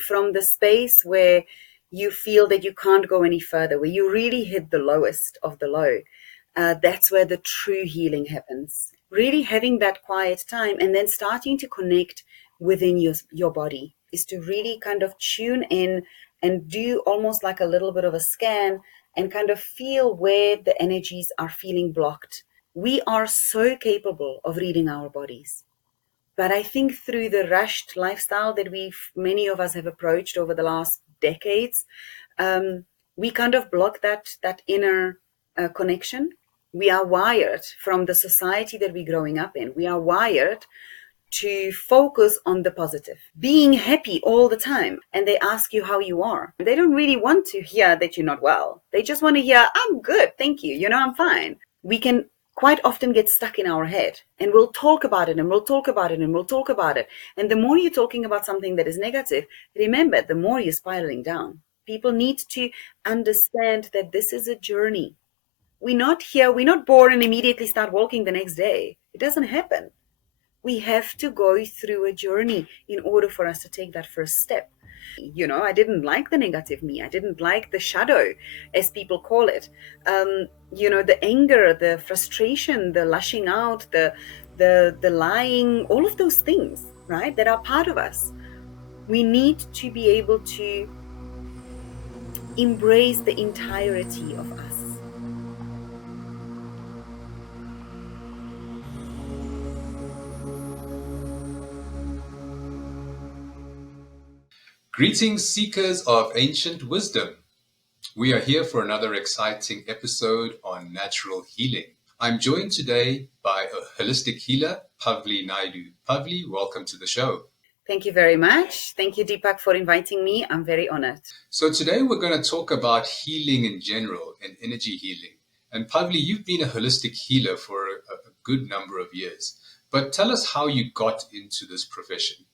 from the space where you feel that you can't go any further, where you really hit the lowest of the low, that's where the true healing happens. Really having that quiet time and then starting to connect within your body is to really kind of tune in and do almost like a little bit of a scan and kind of feel where the energies are feeling blocked. We are so capable of reading our bodies. But I think through the rushed lifestyle that many of us have approached over the last decades, um, we kind of block that inner connection. We are wired from the society that we're growing up in. We are wired to focus on the positive, being happy all the time. And they ask you how you are. They don't really want to hear that you're not well. They just want to hear, I'm good, thank you, I'm fine. We can quite often get stuck in our head and we'll talk about it and we'll talk about it and we'll talk about it. And the more you're talking about something that is negative, remember, the more you're spiraling down. People need to understand that this is a journey. We're not born and immediately start walking the next day. It doesn't happen. We have to go through a journey in order for us to take that first step. I didn't like the negative me. I didn't like the shadow, as people call it. The anger, the frustration, the lashing out, the lying, all of those things, right, that are part of us. We need to be able to embrace the entirety of us. Greetings, seekers of ancient wisdom. We are here for another exciting episode on natural healing. I'm joined today by a holistic healer, Pavli Naidoo. Pavli, welcome to the show. Thank you very much. Thank you, Deepak, for inviting me. I'm very honored. So today we're going to talk about healing in general and energy healing. And Pavli, you've been a holistic healer for a good number of years. But tell us how you got into this profession.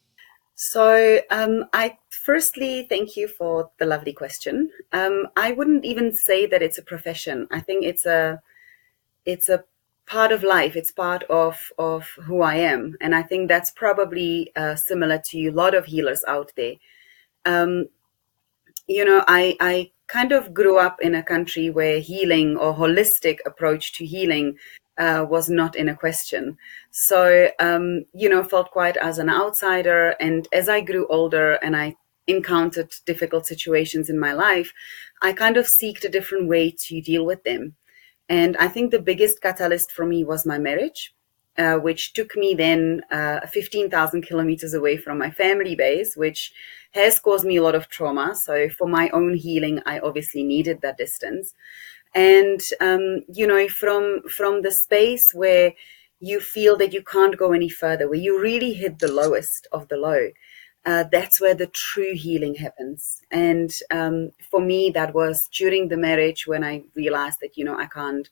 So I firstly thank you for the lovely question. I wouldn't even say that it's a profession. I think it's a part of life. It's part of who I am, and I think that's probably similar to a lot of healers out there. Um, I kind of grew up in a country where healing or holistic approach to healing was not in a question. So, felt quite as an outsider. And as I grew older and I encountered difficult situations in my life, I kind of seeked a different way to deal with them. And I think the biggest catalyst for me was my marriage, which took me then 15,000 kilometers away from my family base, which has caused me a lot of trauma. So for my own healing, I obviously needed that distance. And, from the space where you feel that you can't go any further, where you really hit the lowest of the low, that's where the true healing happens. And for me, that was during the marriage when I realized that, I can't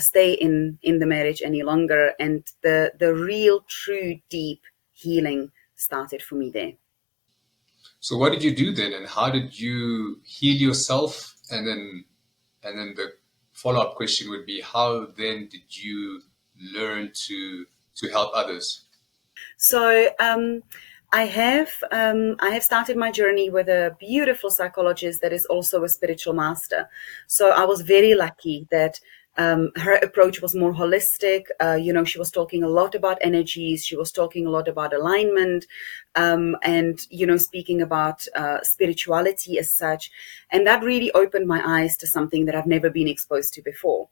stay in the marriage any longer. And the real, true, deep healing started for me there. So what did you do then, and how did you heal yourself? And then the follow-up question would be, how then did you learn to help others? So I have started my journey with a beautiful psychologist that is also a spiritual master. So I was very lucky that her approach was more holistic. She was talking a lot about energies. She was talking a lot about alignment, and speaking about spirituality as such. And that really opened my eyes to something that I've never been exposed to before.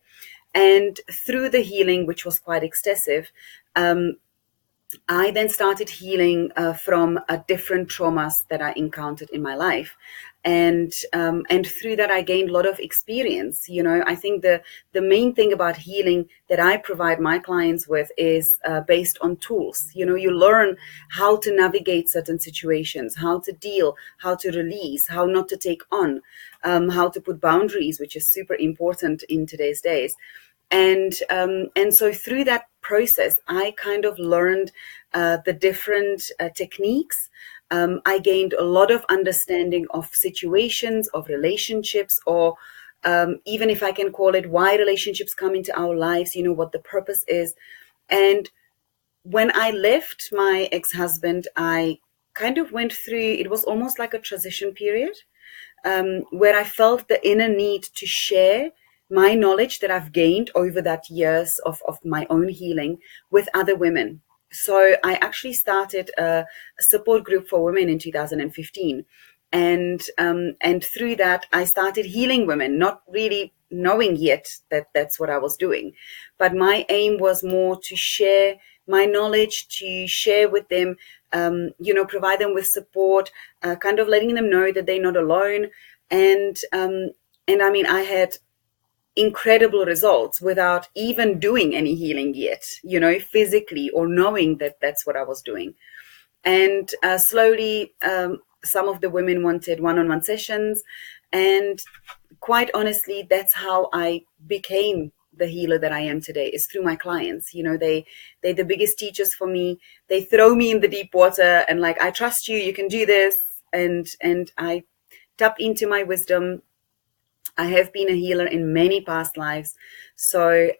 And through the healing, which was quite extensive, I then started healing from different traumas that I encountered in my life, and through that I gained a lot of experience. I think the main thing about healing that I provide my clients with is based on tools. You learn how to navigate certain situations, how to deal, how to release, how not to take on, how to put boundaries, which is super important in today's days. And so through that process, I kind of learned the different techniques. I gained a lot of understanding of situations, of relationships, or even if I can call it why relationships come into our lives, what the purpose is. And when I left my ex-husband, I kind of went through, it was almost like a transition period, where I felt the inner need to share my knowledge that I've gained over that years of my own healing with other women. So I actually started a support group for women in 2015. And through that, I started healing women, not really knowing yet that that's what I was doing. But my aim was more to share my knowledge, to share with them, provide them with support, kind of letting them know that they're not alone. And I mean, I had incredible results without even doing any healing yet, physically, or knowing that that's what I was doing. And slowly, some of the women wanted one-on-one sessions, and quite honestly, that's how I became the healer that I am today, is through my clients. They're the biggest teachers for me. They throw me in the deep water and like, I trust you, you can do this. And I tap into my wisdom. I have been a healer in many past lives. So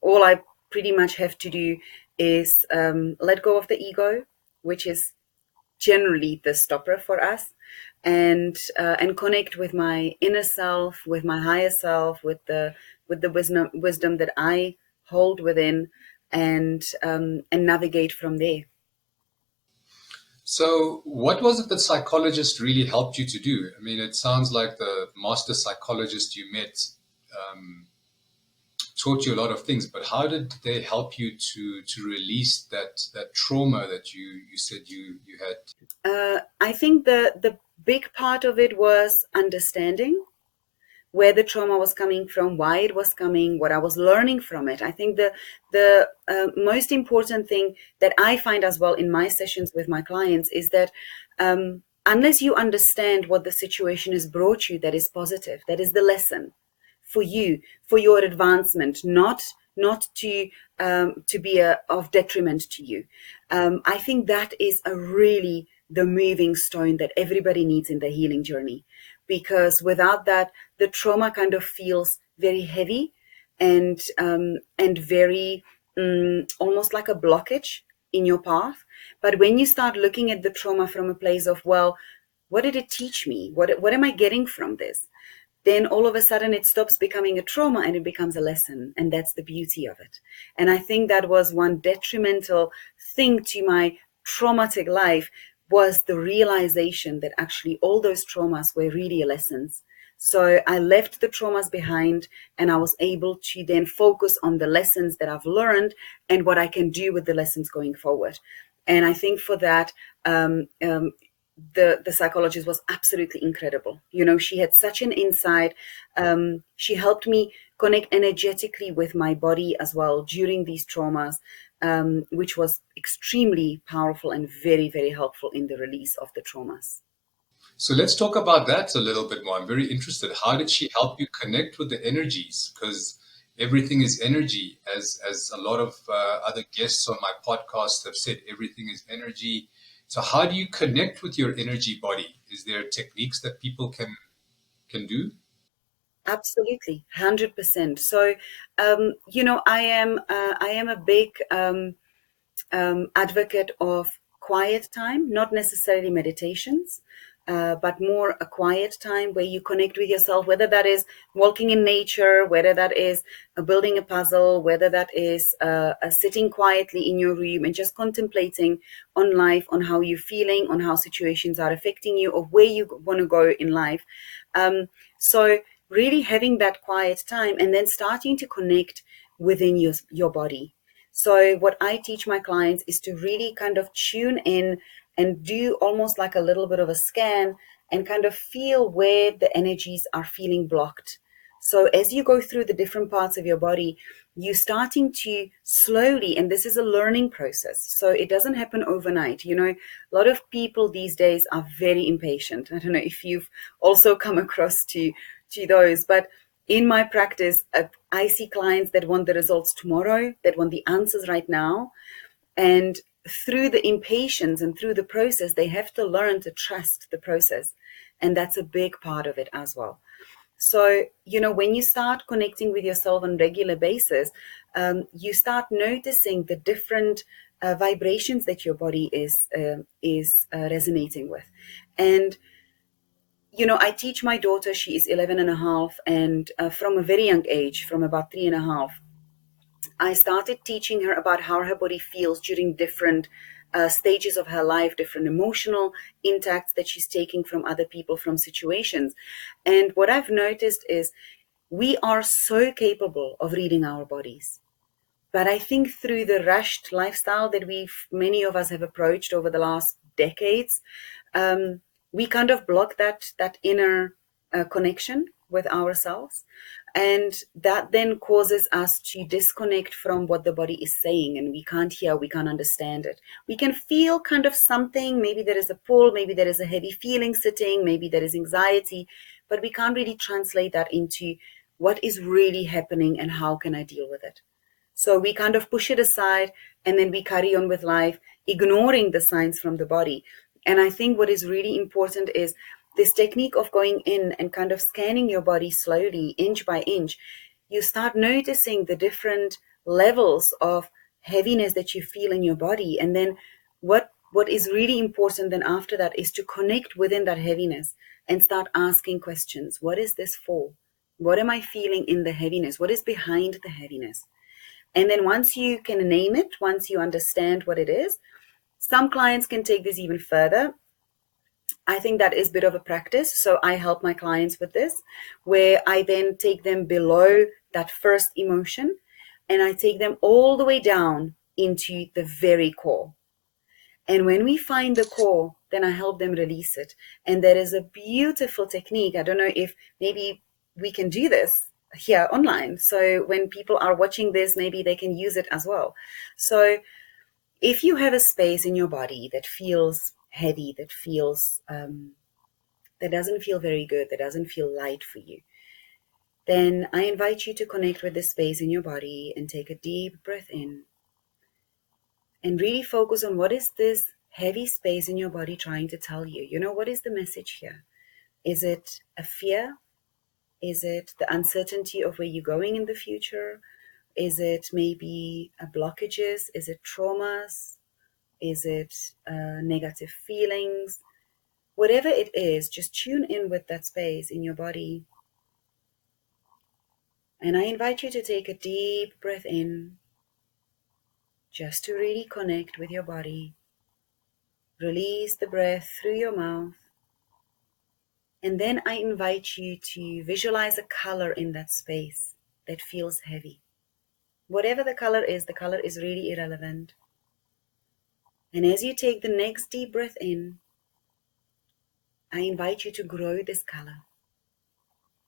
all I pretty much have to do is let go of the ego, which is generally the stopper for us, and connect with my inner self, with my higher self, with the wisdom that I hold within, and navigate from there. So, what was it that psychologists really helped you to do? I mean, it sounds like the master psychologist you met um, taught you a lot of things, but how did they help you to release that trauma that you said you had? I think the big part of it was understanding where the trauma was coming from, why it was coming, what I was learning from it. I think the most important thing that I find as well in my sessions with my clients is that, unless you understand what the situation has brought you, that is positive, that is the lesson for you, for your advancement, not to be of detriment to you. I think that is a really the moving stone that everybody needs in the healing journey, because without that, the trauma kind of feels very heavy, and very, almost like a blockage in your path. But when you start looking at the trauma from a place of, well, what did it teach me? What am I getting from this? Then all of a sudden it stops becoming a trauma and it becomes a lesson. And that's the beauty of it. And I think that was one detrimental thing to my traumatic life, was the realization that actually all those traumas were really lessons. So I left the traumas behind, and I was able to then focus on the lessons that I've learned and what I can do with the lessons going forward. And I think for that, the psychologist was absolutely incredible. She had such an insight. She helped me connect energetically with my body as well during these traumas, which was extremely powerful and very, very helpful in the release of the traumas. So let's talk about that a little bit more. I'm very interested. How did she help you connect with the energies? Because everything is energy, as a lot of other guests on my podcast have said. Everything is energy. So how do you connect with your energy body? Is there techniques that people can do? Absolutely, 100%. So, I am a big advocate of quiet time, not necessarily meditations, but more a quiet time where you connect with yourself, whether that is walking in nature, whether that is building a puzzle, whether that is sitting quietly in your room and just contemplating on life, on how you're feeling, on how situations are affecting you, or where you want to go in life. So, really having that quiet time and then starting to connect within your body. So what I teach my clients is to really kind of tune in and do almost like a little bit of a scan, and kind of feel where the energies are feeling blocked. So as you go through the different parts of your body, you're starting to slowly, and this is a learning process. So it doesn't happen overnight. A lot of people these days are very impatient. I don't know if you've also come across to those, but in my practice, I see clients that want the results tomorrow, that want the answers right now. And through the impatience and through the process, they have to learn to trust the process. And that's a big part of it as well. So, when you start connecting with yourself on a regular basis, you start noticing the different vibrations that your body is resonating with. And I teach my daughter, she is 11 and a half, and from a very young age, from about 3.5, I started teaching her about how her body feels during different stages of her life, different emotional intacts that she's taking from other people, from situations. And what I've noticed is we are so capable of reading our bodies. But I think through the rushed lifestyle that many of us have approached over the last decades, um, we kind of block that inner connection with ourselves, and that then causes us to disconnect from what the body is saying, and we can't hear, we can't understand it. We can feel kind of something, maybe there is a pull, maybe there is a heavy feeling sitting, maybe there is anxiety, but we can't really translate that into what is really happening and how can I deal with it. So we kind of push it aside, and then we carry on with life, ignoring the signs from the body. And I think what is really important is this technique of going in and kind of scanning your body slowly, inch by inch. You start noticing the different levels of heaviness that you feel in your body. And then what is really important then after that is to connect within that heaviness and start asking questions. What is this for? What am I feeling in the heaviness? What is behind the heaviness? And then once you can name it, once you understand what it is, some clients can take this even further. I think that is a bit of a practice. So I help my clients with this, where I then take them below that first emotion and I take them all the way down into the very core. And when we find the core, then I help them release it. And there is a beautiful technique. I don't know if maybe we can do this here online. So when people are watching this, maybe they can use it as well. So if you have a space in your body that feels heavy, that doesn't feel very good, that doesn't feel light for you, then I invite you to connect with this space in your body and take a deep breath in and really focus on what is this heavy space in your body trying to tell you. What is the message here? Is it a fear? Is it the uncertainty of where you're going in the future? Is it maybe blockages? Is it traumas? Is it negative feelings? Whatever it is, just tune in with that space in your body. And I invite you to take a deep breath in, just to really connect with your body. Release the breath through your mouth. And then I invite you to visualize a color in that space that feels heavy. Whatever the color is really irrelevant. And as you take the next deep breath in, I invite you to grow this color.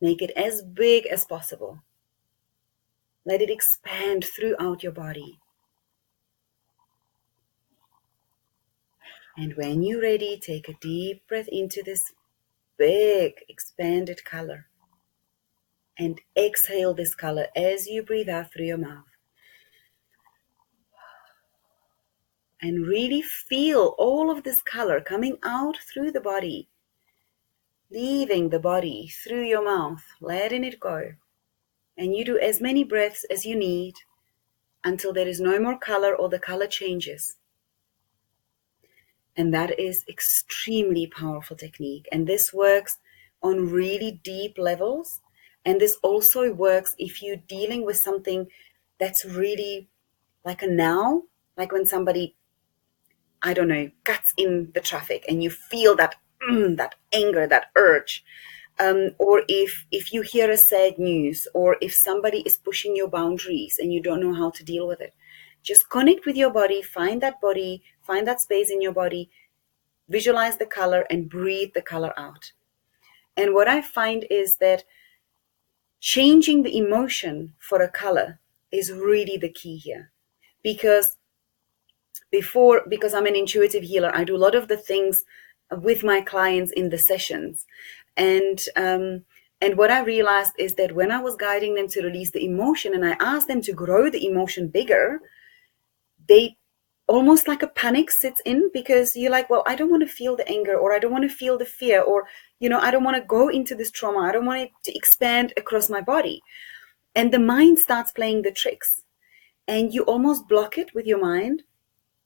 Make it as big as possible. Let it expand throughout your body. And when you're ready, take a deep breath into this big expanded color. And exhale this color as you breathe out through your mouth. And really feel all of this color coming out through the body, leaving the body through your mouth, letting it go. And you do as many breaths as you need until there is no more color or the color changes. And that is extremely powerful technique. And this works on really deep levels. And this also works if you're dealing with something that's really like a now, like when somebody, I don't know, cuts in the traffic and you feel that that anger, that urge. Or if you hear a sad news, or if somebody is pushing your boundaries and you don't know how to deal with it, just connect with your body, find that space in your body, visualize the color and breathe the color out. And what I find is that changing the emotion for a color is really the key here. Because I'm an intuitive healer, I do a lot of the things with my clients in the sessions. And what I realized is that when I was guiding them to release the emotion and I asked them to grow the emotion bigger, they almost like a panic sits in, because you're like, well, I don't want to feel the anger, or I don't want to feel the fear, or, I don't want to go into this trauma. I don't want it to expand across my body. And the mind starts playing the tricks, and you almost block it with your mind.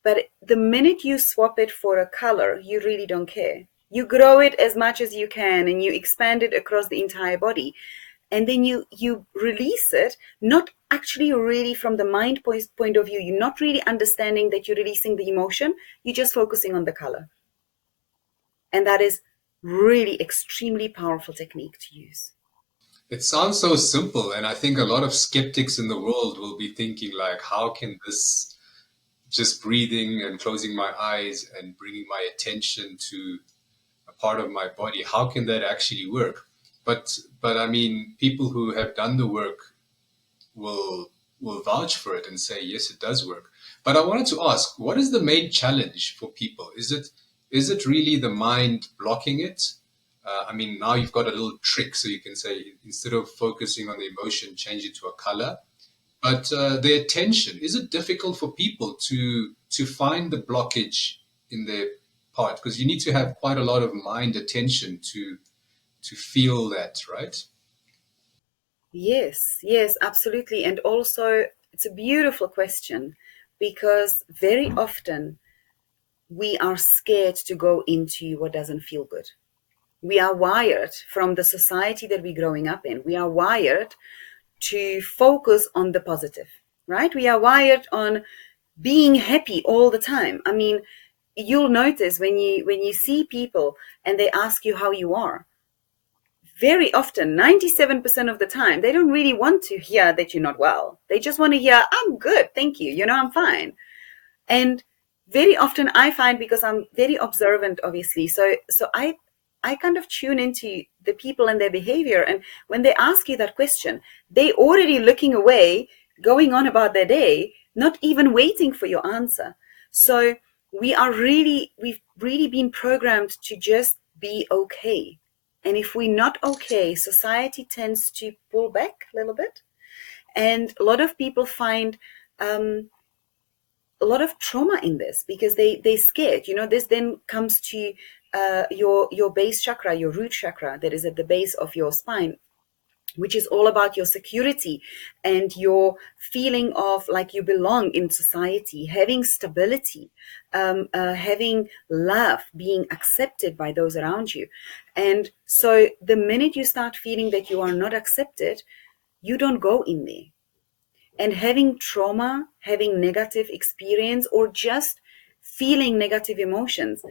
But the minute you swap it for a color, you really don't care. You grow it as much as you can and you expand it across the entire body. And then you release it, not actually really from the mind point of view. You're not really understanding that you're releasing the emotion. You're just focusing on the color. And that is really extremely powerful technique to use. It sounds so simple, and I think a lot of skeptics in the world will be thinking like, how can this just breathing and closing my eyes and bringing my attention to a part of my body, how can that actually work? But I mean, people who have done the work will will vouch for it and say yes, it does work. But I wanted to ask, what is the main challenge for people? Is it really the mind blocking it? I mean, now you've got a little trick, so you can say instead of focusing on the emotion, change it to a color. But the attention, is it difficult for people to find the blockage in their part? Because you need to have quite a lot of mind attention to feel that, right? Yes, yes, absolutely. And also, it's a beautiful question because very often we are scared to go into what doesn't feel good. We are wired from the society that we're growing up in. We are wired to focus on the positive, right? We are wired on being happy all the time. I mean, you'll notice when you see people and they ask you how you are, very often 97% of the time they don't really want to hear that you're not well. They just want to hear, I'm good, thank you, I'm fine. And very often I find, because I'm very observant obviously, so I kind of tune into the people and their behavior, and when they ask you that question, they already looking away, going on about their day, not even waiting for your answer. So we've really been programmed to just be okay. And if we're not okay, society tends to pull back a little bit, and a lot of people find um, a lot of trauma in this because they scared. This then comes to your base chakra, your root chakra, that is at the base of your spine, which is all about your security and your feeling of like you belong in society, having stability, having love, being accepted by those around you. And so the minute you start feeling that you are not accepted, you don't go in there. And having trauma, having negative experience, or just feeling negative emotions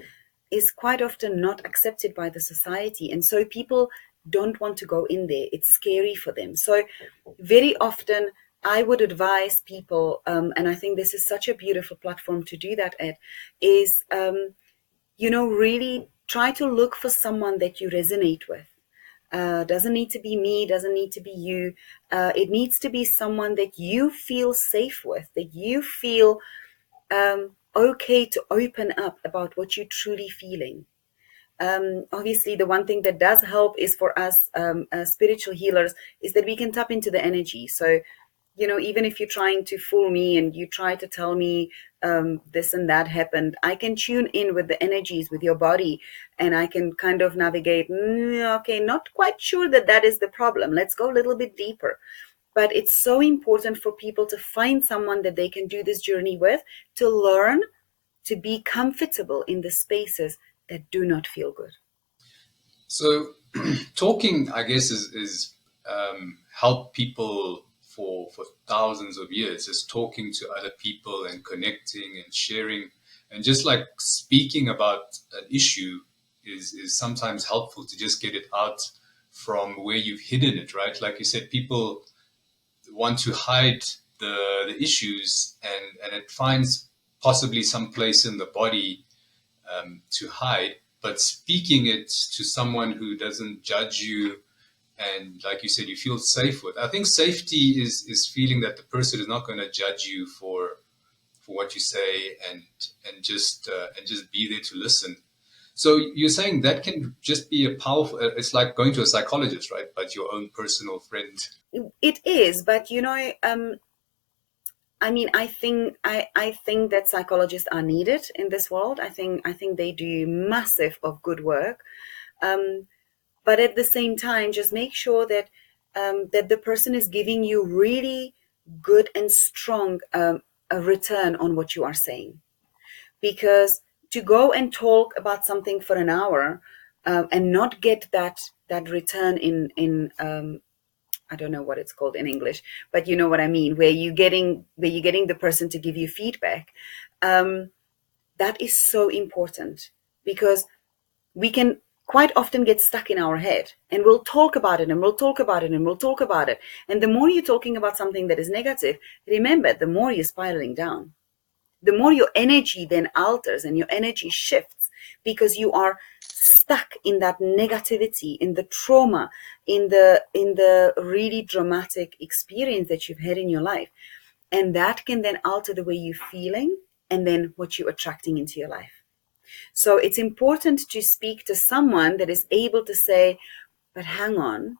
is quite often not accepted by the society. And so people don't want to go in there. It's scary for them. So very often I would advise people, and I think this is such a beautiful platform to do that at, is, really try to look for someone that you resonate with. Doesn't need to be me, doesn't need to be you. It needs to be someone that you feel safe with, that you feel okay to open up about what you're truly feeling. Obviously, the one thing that does help is for us spiritual healers is that we can tap into the energy. So even if you're trying to fool me and you try to tell me this and that happened, I can tune in with the energies, with your body, and I can kind of navigate. Okay, not quite sure that that is the problem. Let's go a little bit deeper. But it's so important for people to find someone that they can do this journey with, to learn to be comfortable in the spaces that do not feel good. So, talking, I guess, is helped people for thousands of years. Just talking to other people and connecting and sharing, and just like speaking about an issue is sometimes helpful to just get it out from where you've hidden it, right? Like you said, people want to hide the issues, and it finds possibly some place in the body to hide, but speaking it to someone who doesn't judge you and, like you said, you feel safe with. I think safety is feeling that the person is not going to judge you for what you say, and just be there to listen. So you're saying that can just be a powerful. It's like going to a psychologist, right? But your own personal friend. It is, but I mean, I think that psychologists are needed in this world. I think they do massive of good work. Um, but at the same time, just make sure that the person is giving you really good and strong a return on what you are saying. because to go and talk about something for an hour, and not get that return in I don't know what it's called in English, but you know what I mean, where you're getting the person to give you feedback. Um, that is so important, because we can quite often get stuck in our head, and we'll talk about it and we'll talk about it and we'll talk about it. And the more you're talking about something that is negative, remember, the more you're spiraling down, the more your energy then alters and your energy shifts, because you are stuck in that negativity, in the trauma, in the really dramatic experience that you've had in your life. And that can then alter the way you're feeling, and then what you're attracting into your life. So it's important to speak to someone that is able to say, but hang on,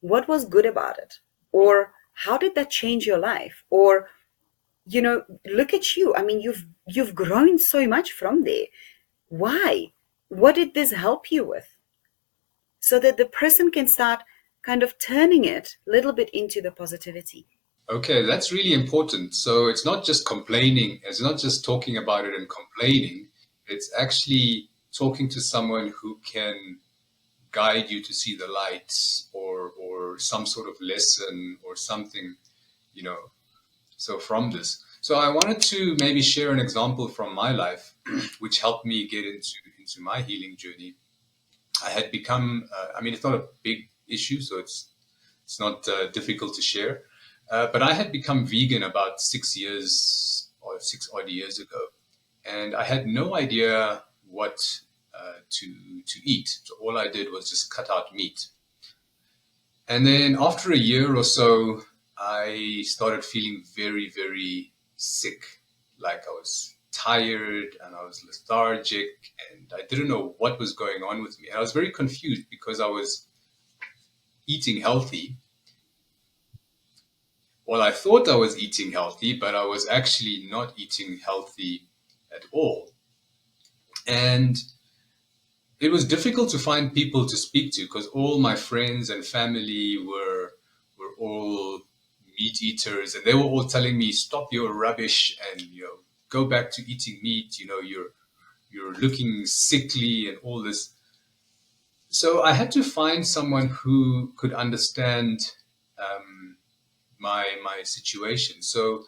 what was good about it? Or how did that change your life? Or, look at you. I mean, you've grown so much from there. Why? What did this help you with? So that the person can start kind of turning it a little bit into the positivity. Okay, that's really important. So it's not just complaining, it's not just talking about it and complaining, it's actually talking to someone who can guide you to see the lights, or some sort of lesson or something, you know. So from this. So I wanted to maybe share an example from my life which helped me get into my healing journey. I had become I mean, it's not a big issue, so it's not difficult to share. But I had become vegan about 6 years or 6 odd years ago, and I had no idea what to eat. So all I did was just cut out meat. And then after a year or so, I started feeling very, very sick. Like I was tired and I was lethargic and I didn't know what was going on with me. And I was very confused because I was eating healthy. Well, I thought I was eating healthy, but I was actually not eating healthy at all. And it was difficult to find people to speak to because all my friends and family were all meat eaters, and they were all telling me, "Stop your rubbish and go back to eating meat. You're looking sickly and all this." So I had to find someone who could understand my situation. So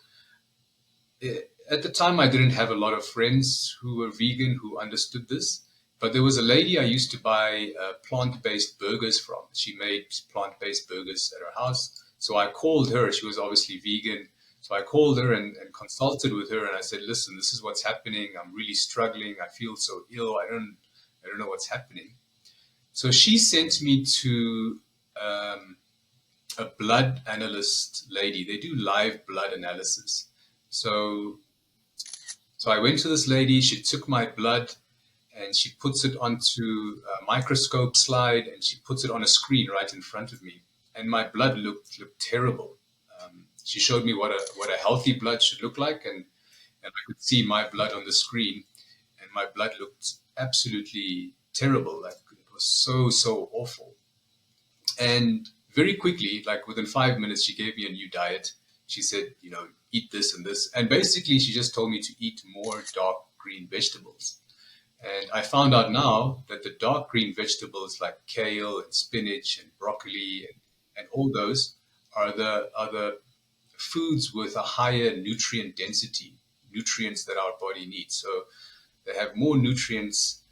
at the time, I didn't have a lot of friends who were vegan who understood this. But there was a lady I used to buy plant-based burgers from. She made plant-based burgers at her house. So I called her. She was obviously vegan. So I called her and consulted with her, and I said, "Listen, this is what's happening. I'm really struggling. I feel so ill. I don't know what's happening." So she sent me to um, a blood analyst lady. They do live blood analysis. So so I went to this lady. She took my blood and she puts it onto a microscope slide and she puts it on a screen right in front of me. And my blood looked terrible. She showed me what a healthy blood should look like, and I could see my blood on the screen, and my blood looked absolutely terrible. Like it was so awful. And very quickly, like within 5 minutes, she gave me a new diet. She said, eat this and this. And basically, she just told me to eat more dark green vegetables. And I found out now that the dark green vegetables like kale and spinach and broccoli and all those are the foods with a higher nutrient density, nutrients that our body needs. So they have more nutrients,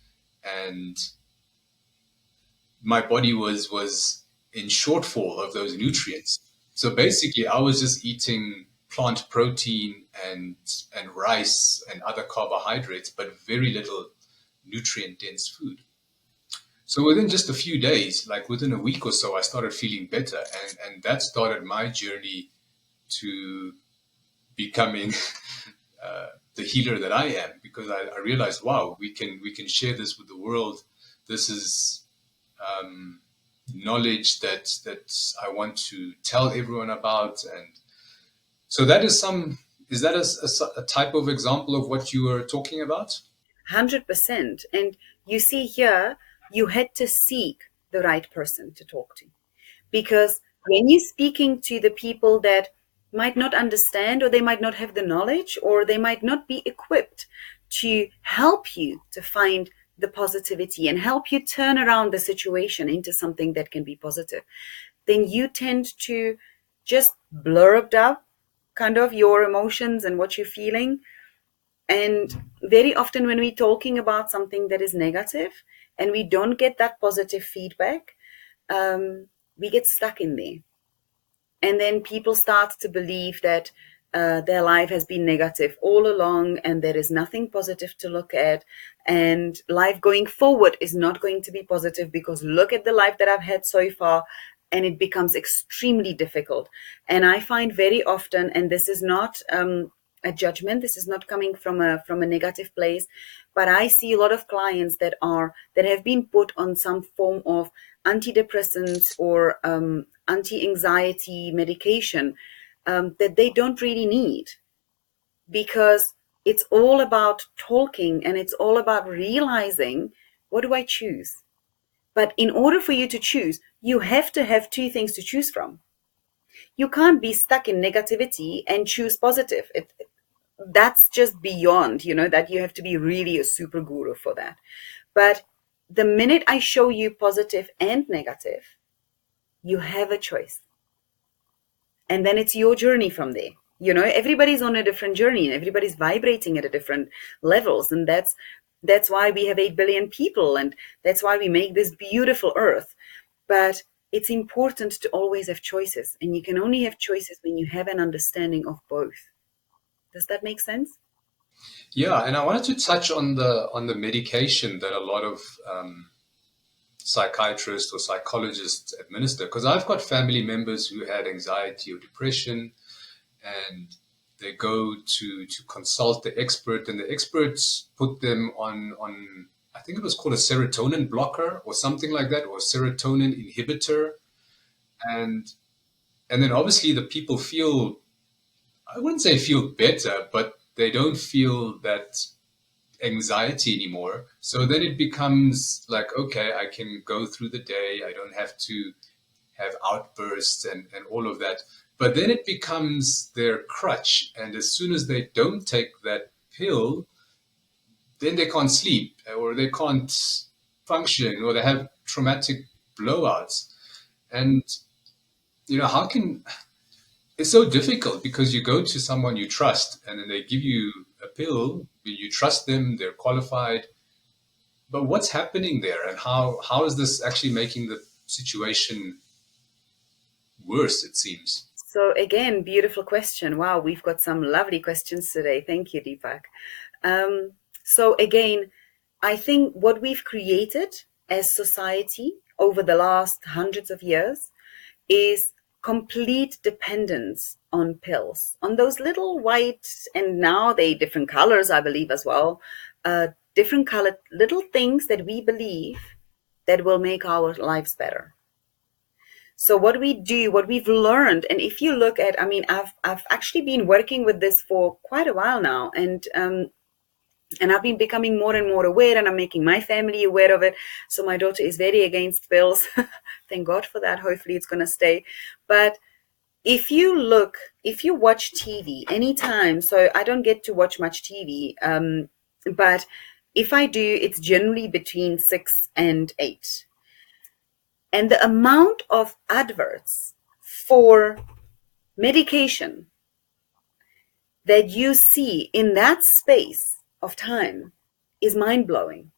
and my body was in shortfall of those nutrients. So basically, I was just eating plant protein and rice and other carbohydrates, but very little nutrient dense food. So within just a few days, like within a week or so, I started feeling better, and that started my journey to becoming the healer that I am, because I realized, wow, we can share this with the world. This is knowledge that I want to tell everyone about. And so that is some, is that a type of example of what you were talking about? 100%. And you see here, you had to seek the right person to talk to. Because when you're speaking to the people that might not understand, or they might not have the knowledge, or they might not be equipped to help you to find the positivity and help you turn around the situation into something that can be positive, then you tend to just blurb up kind of your emotions and what you're feeling. And very often, when we're talking about something that is negative and we don't get that positive feedback, we get stuck in there. And then people start to believe that their life has been negative all along and there is nothing positive to look at, and life going forward is not going to be positive because look at the life that I've had so far. And it becomes extremely difficult. And I find very often, and this is not a judgment, this is not coming from a negative place, but I see a lot of clients that have been put on some form of antidepressants or anti-anxiety medication that they don't really need, because it's all about talking and it's all about realizing, what do I choose? But in order for you to choose, you have to have two things to choose from. You can't be stuck in negativity and choose positive. That's just beyond, that you have to be really a super guru for that. But the minute I show you positive and negative, you have a choice. And then it's your journey from there. Everybody's on a different journey and everybody's vibrating at a different levels. And that's why we have 8 billion people, and that's why we make this beautiful earth. But it's important to always have choices, and you can only have choices when you have an understanding of both. Does that make sense? Yeah, and I wanted to touch on the medication that a lot of psychiatrists or psychologists administer, because I've got family members who had anxiety or depression, and they go to consult the expert, and the experts put them on I think it was called a serotonin blocker or something like that, or serotonin inhibitor, and then obviously the people feel, I wouldn't say feel better, but they don't feel that anxiety anymore. So then it becomes like, okay, I can go through the day. I don't have to have outbursts and all of that. But then it becomes their crutch. And as soon as they don't take that pill, then they can't sleep or they can't function or they have traumatic blowouts. And, how can, it's so difficult because you go to someone you trust and then they give you a pill, you trust them, they're qualified. But what's happening there, and how is this actually making the situation worse, it seems? So again, beautiful question. Wow, we've got some lovely questions today. Thank you, Deepak. So again, I think what we've created as society over the last hundreds of years is complete dependence on pills, on those little white, and now they different colors, I believe, as well, different colored little things that we believe that will make our lives better. So what we do, what we've learned, and if you look at, I mean, I've actually been working with this for quite a while now, and I've been becoming more and more aware, and I'm making my family aware of it. So my daughter is very against pills. Thank God for that. Hopefully it's going to stay. But if you watch TV anytime, so I don't get to watch much TV, but if I do, it's generally between 6 and 8. And the amount of adverts for medication that you see in that space of time is mind blowing.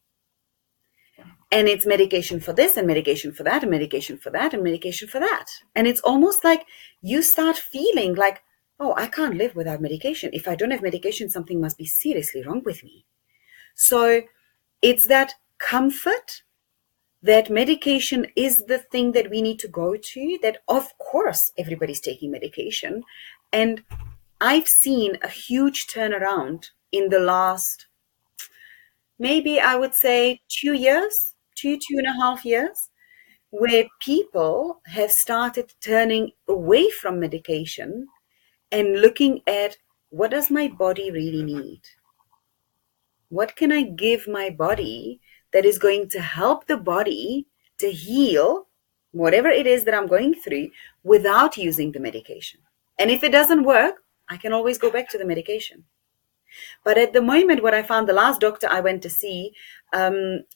And it's medication for this and medication for that and medication for that and medication for that. And it's almost like you start feeling like, oh, I can't live without medication. If I don't have medication, something must be seriously wrong with me. So it's that comfort that medication is the thing that we need to go to, that of course everybody's taking medication. And I've seen a huge turnaround in the last, maybe I would say 2 years, 2.5 years, where people have started turning away from medication and looking at, what does my body really need? What can I give my body that is going to help the body to heal whatever it is that I'm going through without using the medication? And if it doesn't work, I can always go back to the medication. But at the moment, what I found, the last doctor I went to see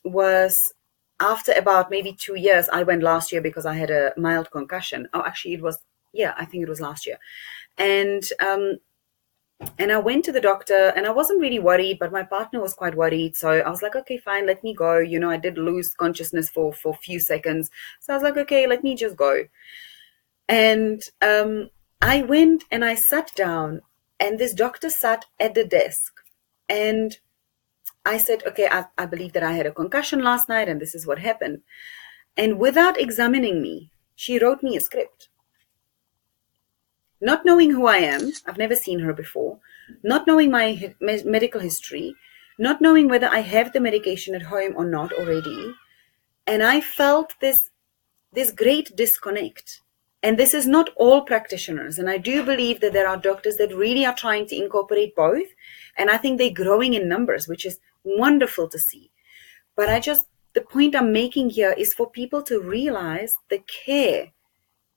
was after about maybe 2 years. I went last year because I had a mild concussion. Oh, actually, it was, yeah, I think it was last year. And I went to the doctor and I wasn't really worried, but my partner was quite worried. So I was like, okay, fine, let me go. You know, I did lose consciousness for a few seconds. So I was like, okay, let me just go. And I went and I sat down, and this doctor sat at the desk. And I said, okay, I believe that I had a concussion last night and this is what happened. And without examining me, she wrote me a script. Not knowing who I am, I've never seen her before, not knowing my medical history, not knowing whether I have the medication at home or not already. And I felt this great disconnect. And this is not all practitioners. And I do believe that there are doctors that really are trying to incorporate both. And I think they're growing in numbers, which is wonderful to see. But the point I'm making here is for people to realize the care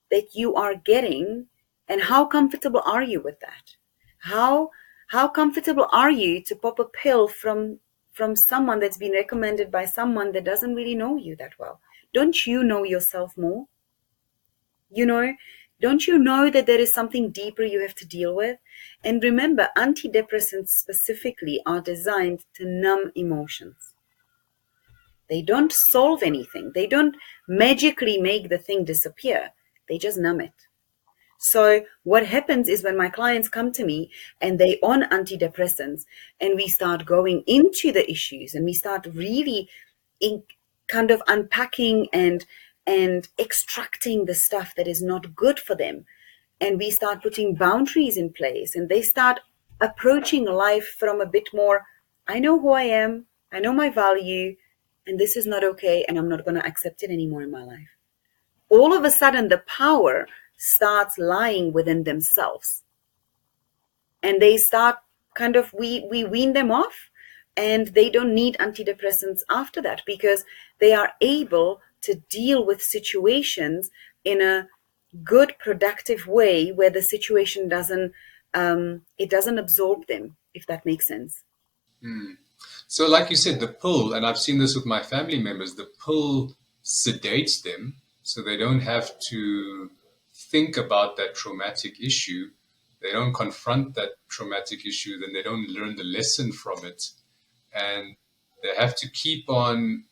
that you are getting, and how comfortable are you with that? How how comfortable are you to pop a pill from someone that's been recommended by someone that doesn't really know you that well? Don't you know yourself more? You know, don't you know that there is something deeper you have to deal with? And remember, antidepressants specifically are designed to numb emotions. They don't solve anything. They don't magically make the thing disappear. They just numb it. So what happens is when my clients come to me and they on antidepressants, and we start going into the issues and we start really in kind of unpacking and extracting the stuff that is not good for them, and we start putting boundaries in place, and they start approaching life from a bit more, I know who I am, I know my value, and this is not okay, and I'm not going to accept it anymore in my life. All of a sudden the power starts lying within themselves, and they start kind of, we wean them off, and they don't need antidepressants after that, because they are able to deal with situations in a good productive way where the situation doesn't it doesn't absorb them, if that makes sense. Mm. So, like you said, the pill, and I've seen this with my family members, the pill sedates them so they don't have to think about that traumatic issue. They don't confront that traumatic issue, then they don't learn the lesson from it. And they have to keep on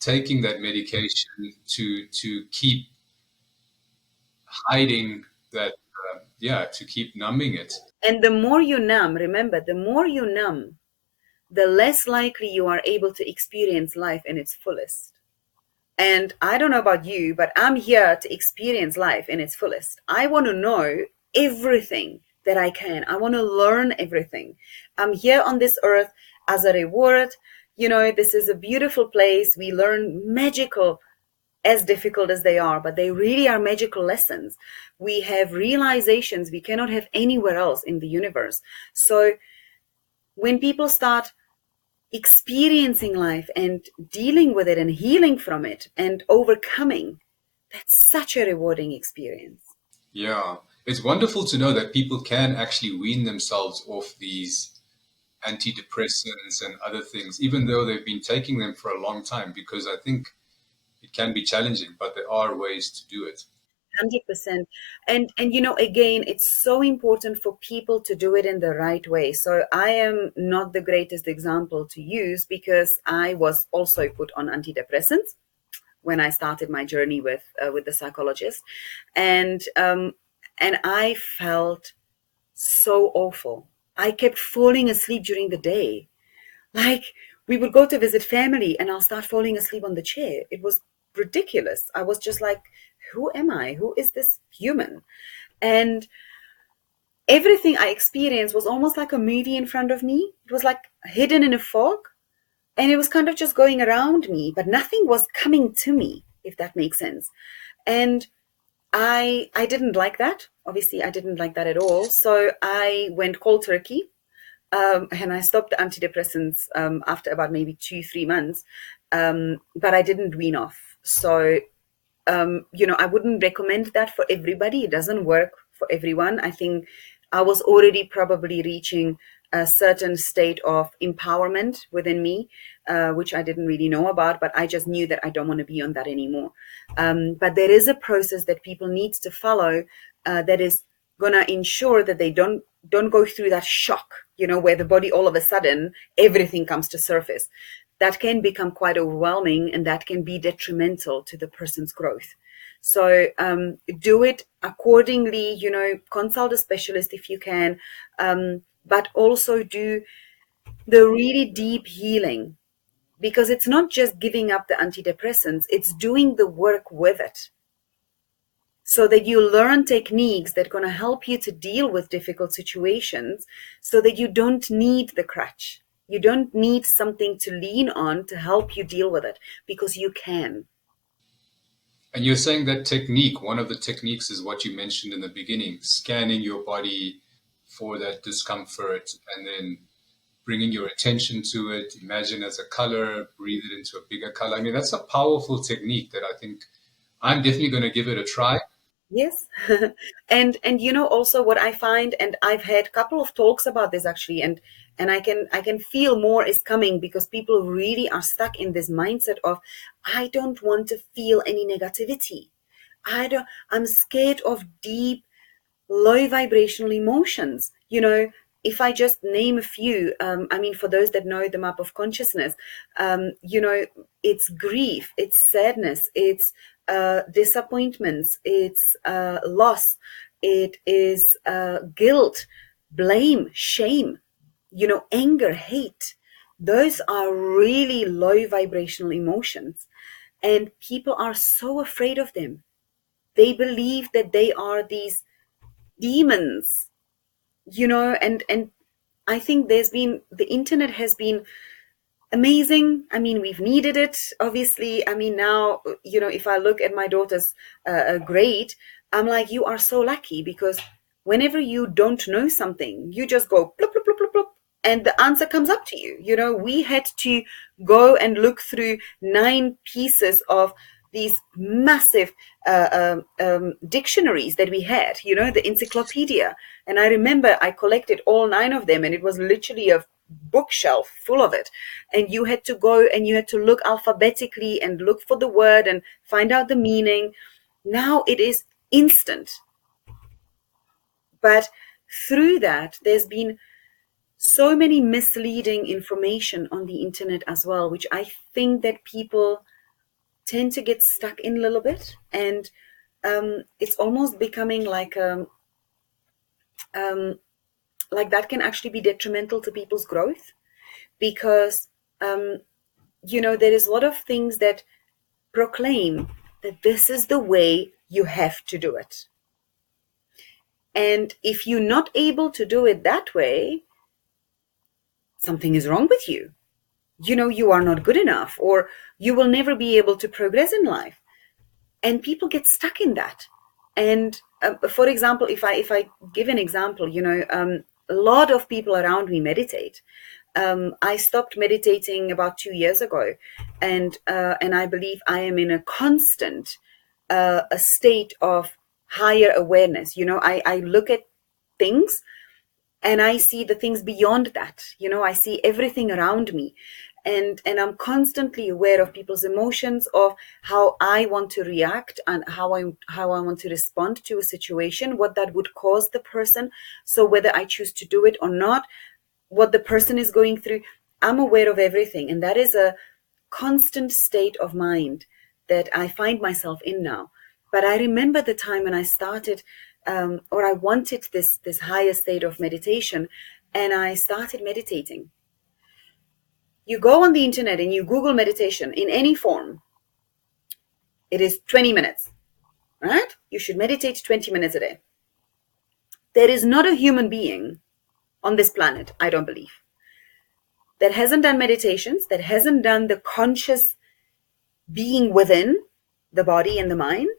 taking that medication to keep hiding that, yeah, to keep numbing it. And the more you numb, remember, the more you numb, the less likely you are able to experience life in its fullest. And I don't know about you, but I'm here to experience life in its fullest. I want to know everything that I can. I want to learn everything. I'm here on this earth as a reward. You know, this is a beautiful place. We learn magical, as difficult as they are, but they really are magical lessons. We have realizations we cannot have anywhere else in the universe. So when people start experiencing life and dealing with it and healing from it and overcoming, that's such a rewarding experience. Yeah, it's wonderful to know that people can actually wean themselves off these antidepressants and other things, even though they've been taking them for a long time, because I think it can be challenging, but there are ways to do it. 100%. And you know, again, it's so important for people to do it in the right way. So I am not the greatest example to use, because I was also put on antidepressants when I started my journey with the psychologist, and I felt so awful. I kept falling asleep during the day. Like, we would go to visit family and I'll start falling asleep on the chair. It was ridiculous. I was just like, who am I? Who is this human? And everything I experienced was almost like a movie in front of me. It was like hidden in a fog, and it was kind of just going around me, but nothing was coming to me, if that makes sense. And I didn't like that. Obviously, I didn't like that at all. So I went cold turkey, and I stopped the antidepressants after about maybe 2, 3 months. But I didn't wean off. So you know, I wouldn't recommend that for everybody. It doesn't work for everyone. I think I was already probably reaching a certain state of empowerment within me, which I didn't really know about, but I just knew that I don't want to be on that anymore. But there is a process that people need to follow, that is going to ensure that they don't go through that shock, where the body all of a sudden everything comes to surface. That can become quite overwhelming, and that can be detrimental to the person's growth. So do it accordingly, consult a specialist if you can, but also do the really deep healing, because it's not just giving up the antidepressants, it's doing the work with it, so that you learn techniques that are going to help you to deal with difficult situations, so that you don't need the crutch. You don't need something to lean on to help you deal with it, because you can. And you're saying that technique, one of the techniques is what you mentioned in the beginning, scanning your body for that discomfort and then bringing your attention to it. Imagine as a color, breathe it into a bigger color. I mean, that's a powerful technique that I think I'm definitely going to give it a try. Yes. And also what I find, and I've had a couple of talks about this actually, and I can feel more is coming, because people really are stuck in this mindset of, I don't want to feel any negativity. I'm scared of deep, low vibrational emotions. If I just name a few, I mean, for those that know the map of consciousness, it's grief, it's sadness, it's disappointments, it's loss, it is guilt, blame, shame, anger, hate. Those are really low vibrational emotions, and people are so afraid of them. They believe that they are these demons, and I think the internet has been amazing. I mean, we've needed it, obviously. I mean, now, if I look at my daughter's grade, I'm like, you are so lucky, because whenever you don't know something, you just go plop, plop, plop, plop, plop, and the answer comes up to you. We had to go and look through 9 pieces of these massive dictionaries that we had, the encyclopedia. And I remember I collected all 9 of them, and it was literally a bookshelf full of it. And you had to go and you had to look alphabetically and look for the word and find out the meaning. Now it is instant. But through that, there's been so many misleading information on the internet as well, which I think that people tend to get stuck in a little bit. And it's almost becoming um, like that can actually be detrimental to people's growth, because um, there is a lot of things that proclaim that this is the way you have to do it. And if you're not able to do it that way, something is wrong with you. You are not good enough, or you will never be able to progress in life. And people get stuck in that. And for example, if I give an example, a lot of people around me meditate. I stopped meditating about 2 years ago, and I believe I am in a constant a state of higher awareness. I look at things, and I see the things beyond that. I see everything around me, and I'm constantly aware of people's emotions, of how I want to react, and how I want to respond to a situation, what that would cause the person. So whether I choose to do it or not, what the person is going through, I'm aware of everything. And that is a constant state of mind that I find myself in now. But I remember the time when I started, or I wanted this higher state of meditation, and I started meditating. You go on the internet and you Google meditation in any form, it is 20 minutes, right? You should meditate 20 minutes a day. There is not a human being on this planet, I don't believe, that hasn't done meditations, that hasn't done the conscious being within the body and the mind,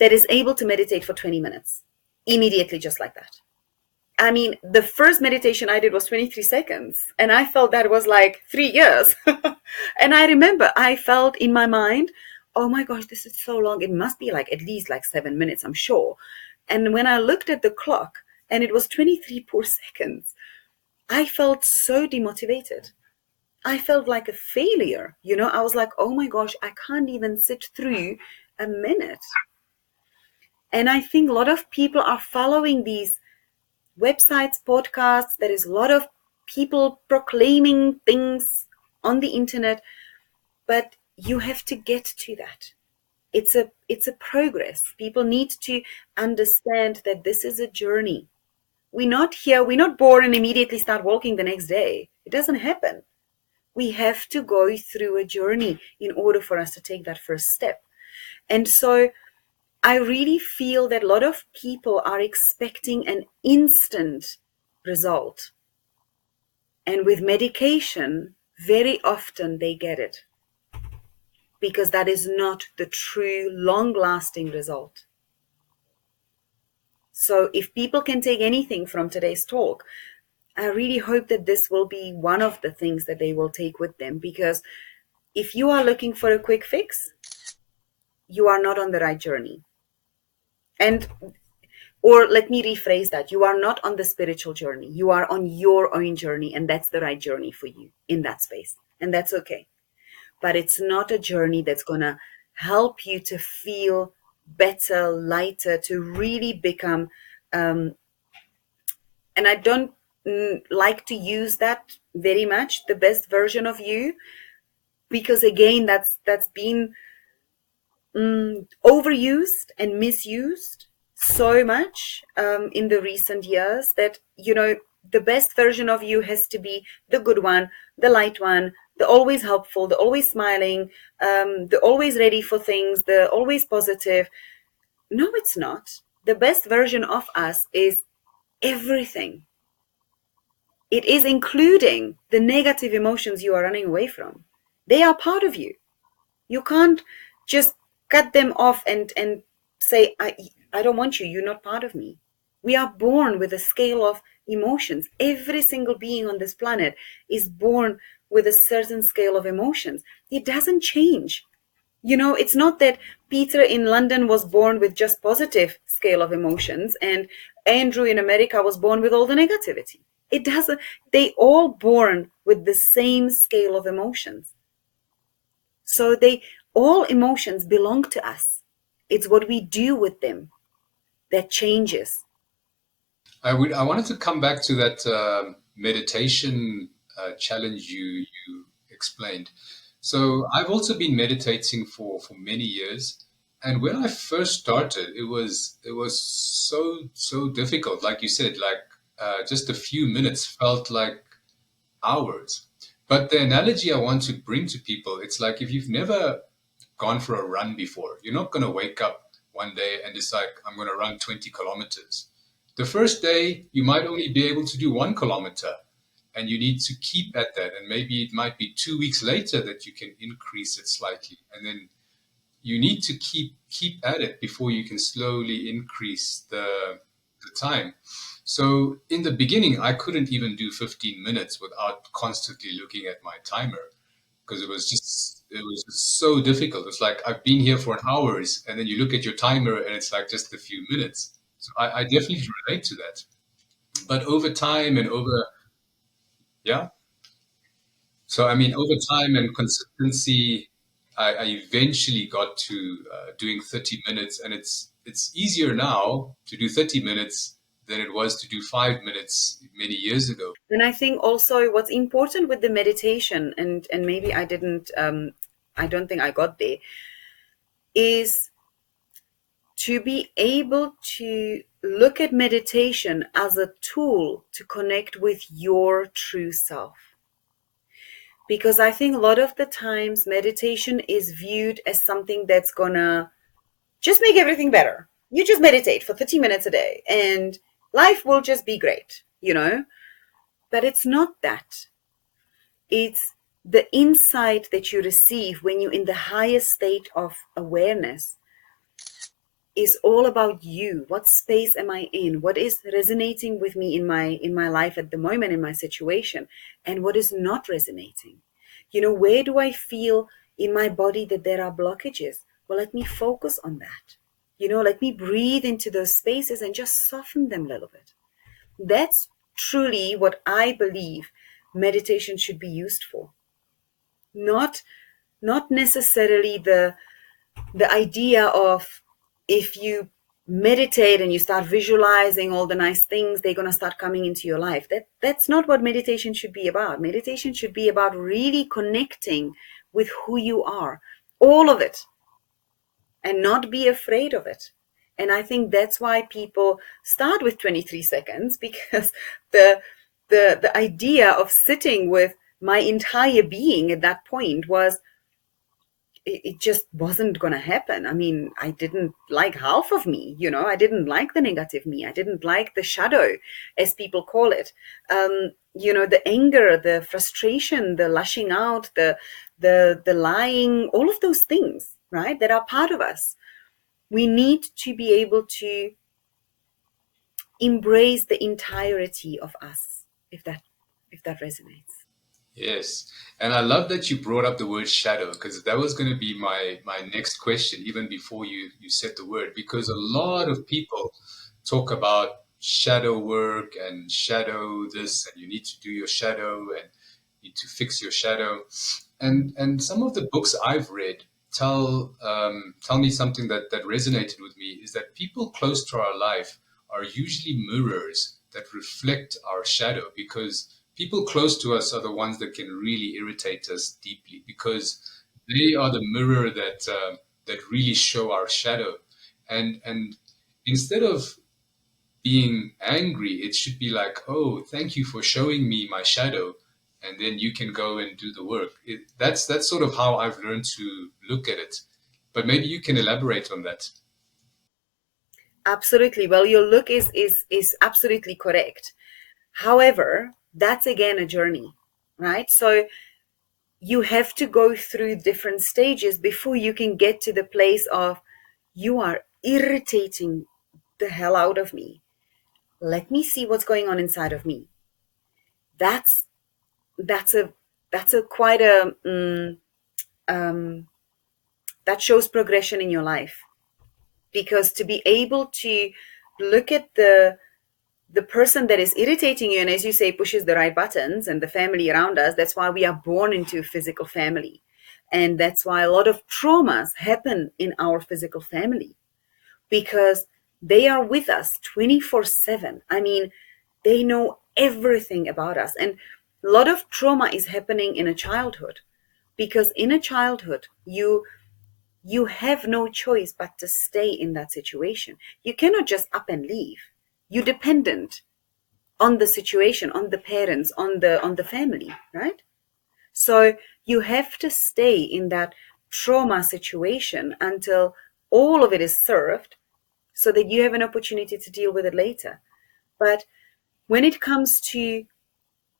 that is able to meditate for 20 minutes immediately, just like that. I mean, the first meditation I did was 23 seconds, and I felt that was like 3 years. And I remember I felt in my mind, oh my gosh, this is so long. It must be like at least like 7 minutes, I'm sure. And when I looked at the clock and it was 23 poor seconds, I felt so demotivated. I felt like a failure. I was like, oh my gosh, I can't even sit through a minute. And I think a lot of people are following these websites, podcasts. There is a lot of people proclaiming things on the internet, but you have to get to that. It's a progress. People need to understand that this is a journey. We're not born and immediately start walking the next day. It doesn't happen. We have to go through a journey in order for us to take that first step. And so I really feel that a lot of people are expecting an instant result. And with medication, very often they get it, because that is not the true long lasting result. So if people can take anything from today's talk, I really hope that this will be one of the things that they will take with them, because if you are looking for a quick fix, you are not on the right journey. And or let me rephrase that. You are not on the spiritual journey. You are on your own journey, and that's the right journey for you in that space. And that's okay. But it's not a journey that's going to help you to feel better, lighter, to really become, and I don't like to use that very much, the best version of you, because again, that's been overused and misused so much in the recent years, that the best version of you has to be the good one, the light one, the always helpful, the always smiling, the always ready for things, the always positive. No, it's not. The best version of us is everything. It is including the negative emotions you are running away from. They are part of you. You can't just cut them off and say, I don't want you. You're not part of me. We are born with a scale of emotions. Every single being on this planet is born with a certain scale of emotions. It doesn't change. It's not that Peter in London was born with just positive scale of emotions and Andrew in America was born with all the negativity. It doesn't. They all born with the same scale of emotions. So all emotions belong to us. It's what we do with them that changes. I wanted to come back to that meditation challenge you explained. So I've also been meditating for many years, and when I first started, it was so difficult. Like you said, like just a few minutes felt like hours. But the analogy I want to bring to people, it's like if you've never gone for a run before, you're not going to wake up one day and decide, I'm going to run 20 kilometers. The first day, you might only be able to do 1 kilometer, and you need to keep at that. And maybe it might be 2 weeks later that you can increase it slightly. And then you need to keep at it before you can slowly increase the time. So in the beginning, I couldn't even do 15 minutes without constantly looking at my timer, because it was just so difficult. It's like I've been here for an hours, and then you look at your timer, and it's like just a few minutes. So I definitely relate to that. But over time and over, yeah. So I mean, over time and consistency, I eventually got to doing 30 minutes, and it's easier now to do 30 minutes than it was to do 5 minutes many years ago. And I think also what's important with the meditation, and maybe I don't think I got there, is to be able to look at meditation as a tool to connect with your true self. Because I think a lot of the times meditation is viewed as something that's gonna just make everything better. You just meditate for 30 minutes a day and life will just be great. But it's not that. It's the insight that you receive when you're in the highest state of awareness is all about you. What space am I in? What is resonating with me in my life at the moment, in my situation, and what is not resonating? Where do I feel in my body that there are blockages? Well, let me focus on that. Let me breathe into those spaces and just soften them a little bit. That's truly what I believe meditation should be used for. Not not necessarily the idea of, if you meditate and you start visualizing all the nice things, they're going to start coming into your life. That's not what meditation should be about. Meditation should be about really connecting with who you are, all of it, and not be afraid of it. And I think that's why people start with 23 seconds, because the the idea of sitting with my entire being at that point was, it just wasn't going to happen. I mean, I didn't like half of me, I didn't like the negative me. I didn't like the shadow, as people call it. The anger, the frustration, the lashing out, the lying, all of those things, right, that are part of us. We need to be able to embrace the entirety of us, if that resonates. Yes. And I love that you brought up the word shadow, because that was going to be my next question, even before you said the word, because a lot of people talk about shadow work and shadow this, and you need to do your shadow and you need to fix your shadow. And some of the books I've read tell me something that resonated with me, is that people close to our life are usually mirrors that reflect our shadow, because people close to us are the ones that can really irritate us deeply, because they are the mirror that really show our shadow. And instead of being angry, it should be like, oh, thank you for showing me my shadow, and then you can go and do the work. That's sort of how I've learned to look at it. But maybe you can elaborate on that. Absolutely. Well, your look is absolutely correct. However, that's again a journey, right? So you have to go through different stages before you can get to the place of, you are irritating the hell out of me. Let me see what's going on inside of me. That's that's a that's a quite a um, that shows progression in your life, because to be able to look at the person that is irritating you, and as you say, pushes the right buttons, and the family around us, that's why we are born into a physical family, and that's why a lot of traumas happen in our physical family, because they are with us 24/7. I mean, they know everything about us, and a lot of trauma is happening in a childhood, because in a childhood you have no choice but to stay in that situation. You cannot just up and leave. You're dependent on the situation, on the parents, on the family, right? So you have to stay in that trauma situation until all of it is served, so that you have an opportunity to deal with it later. But when it comes to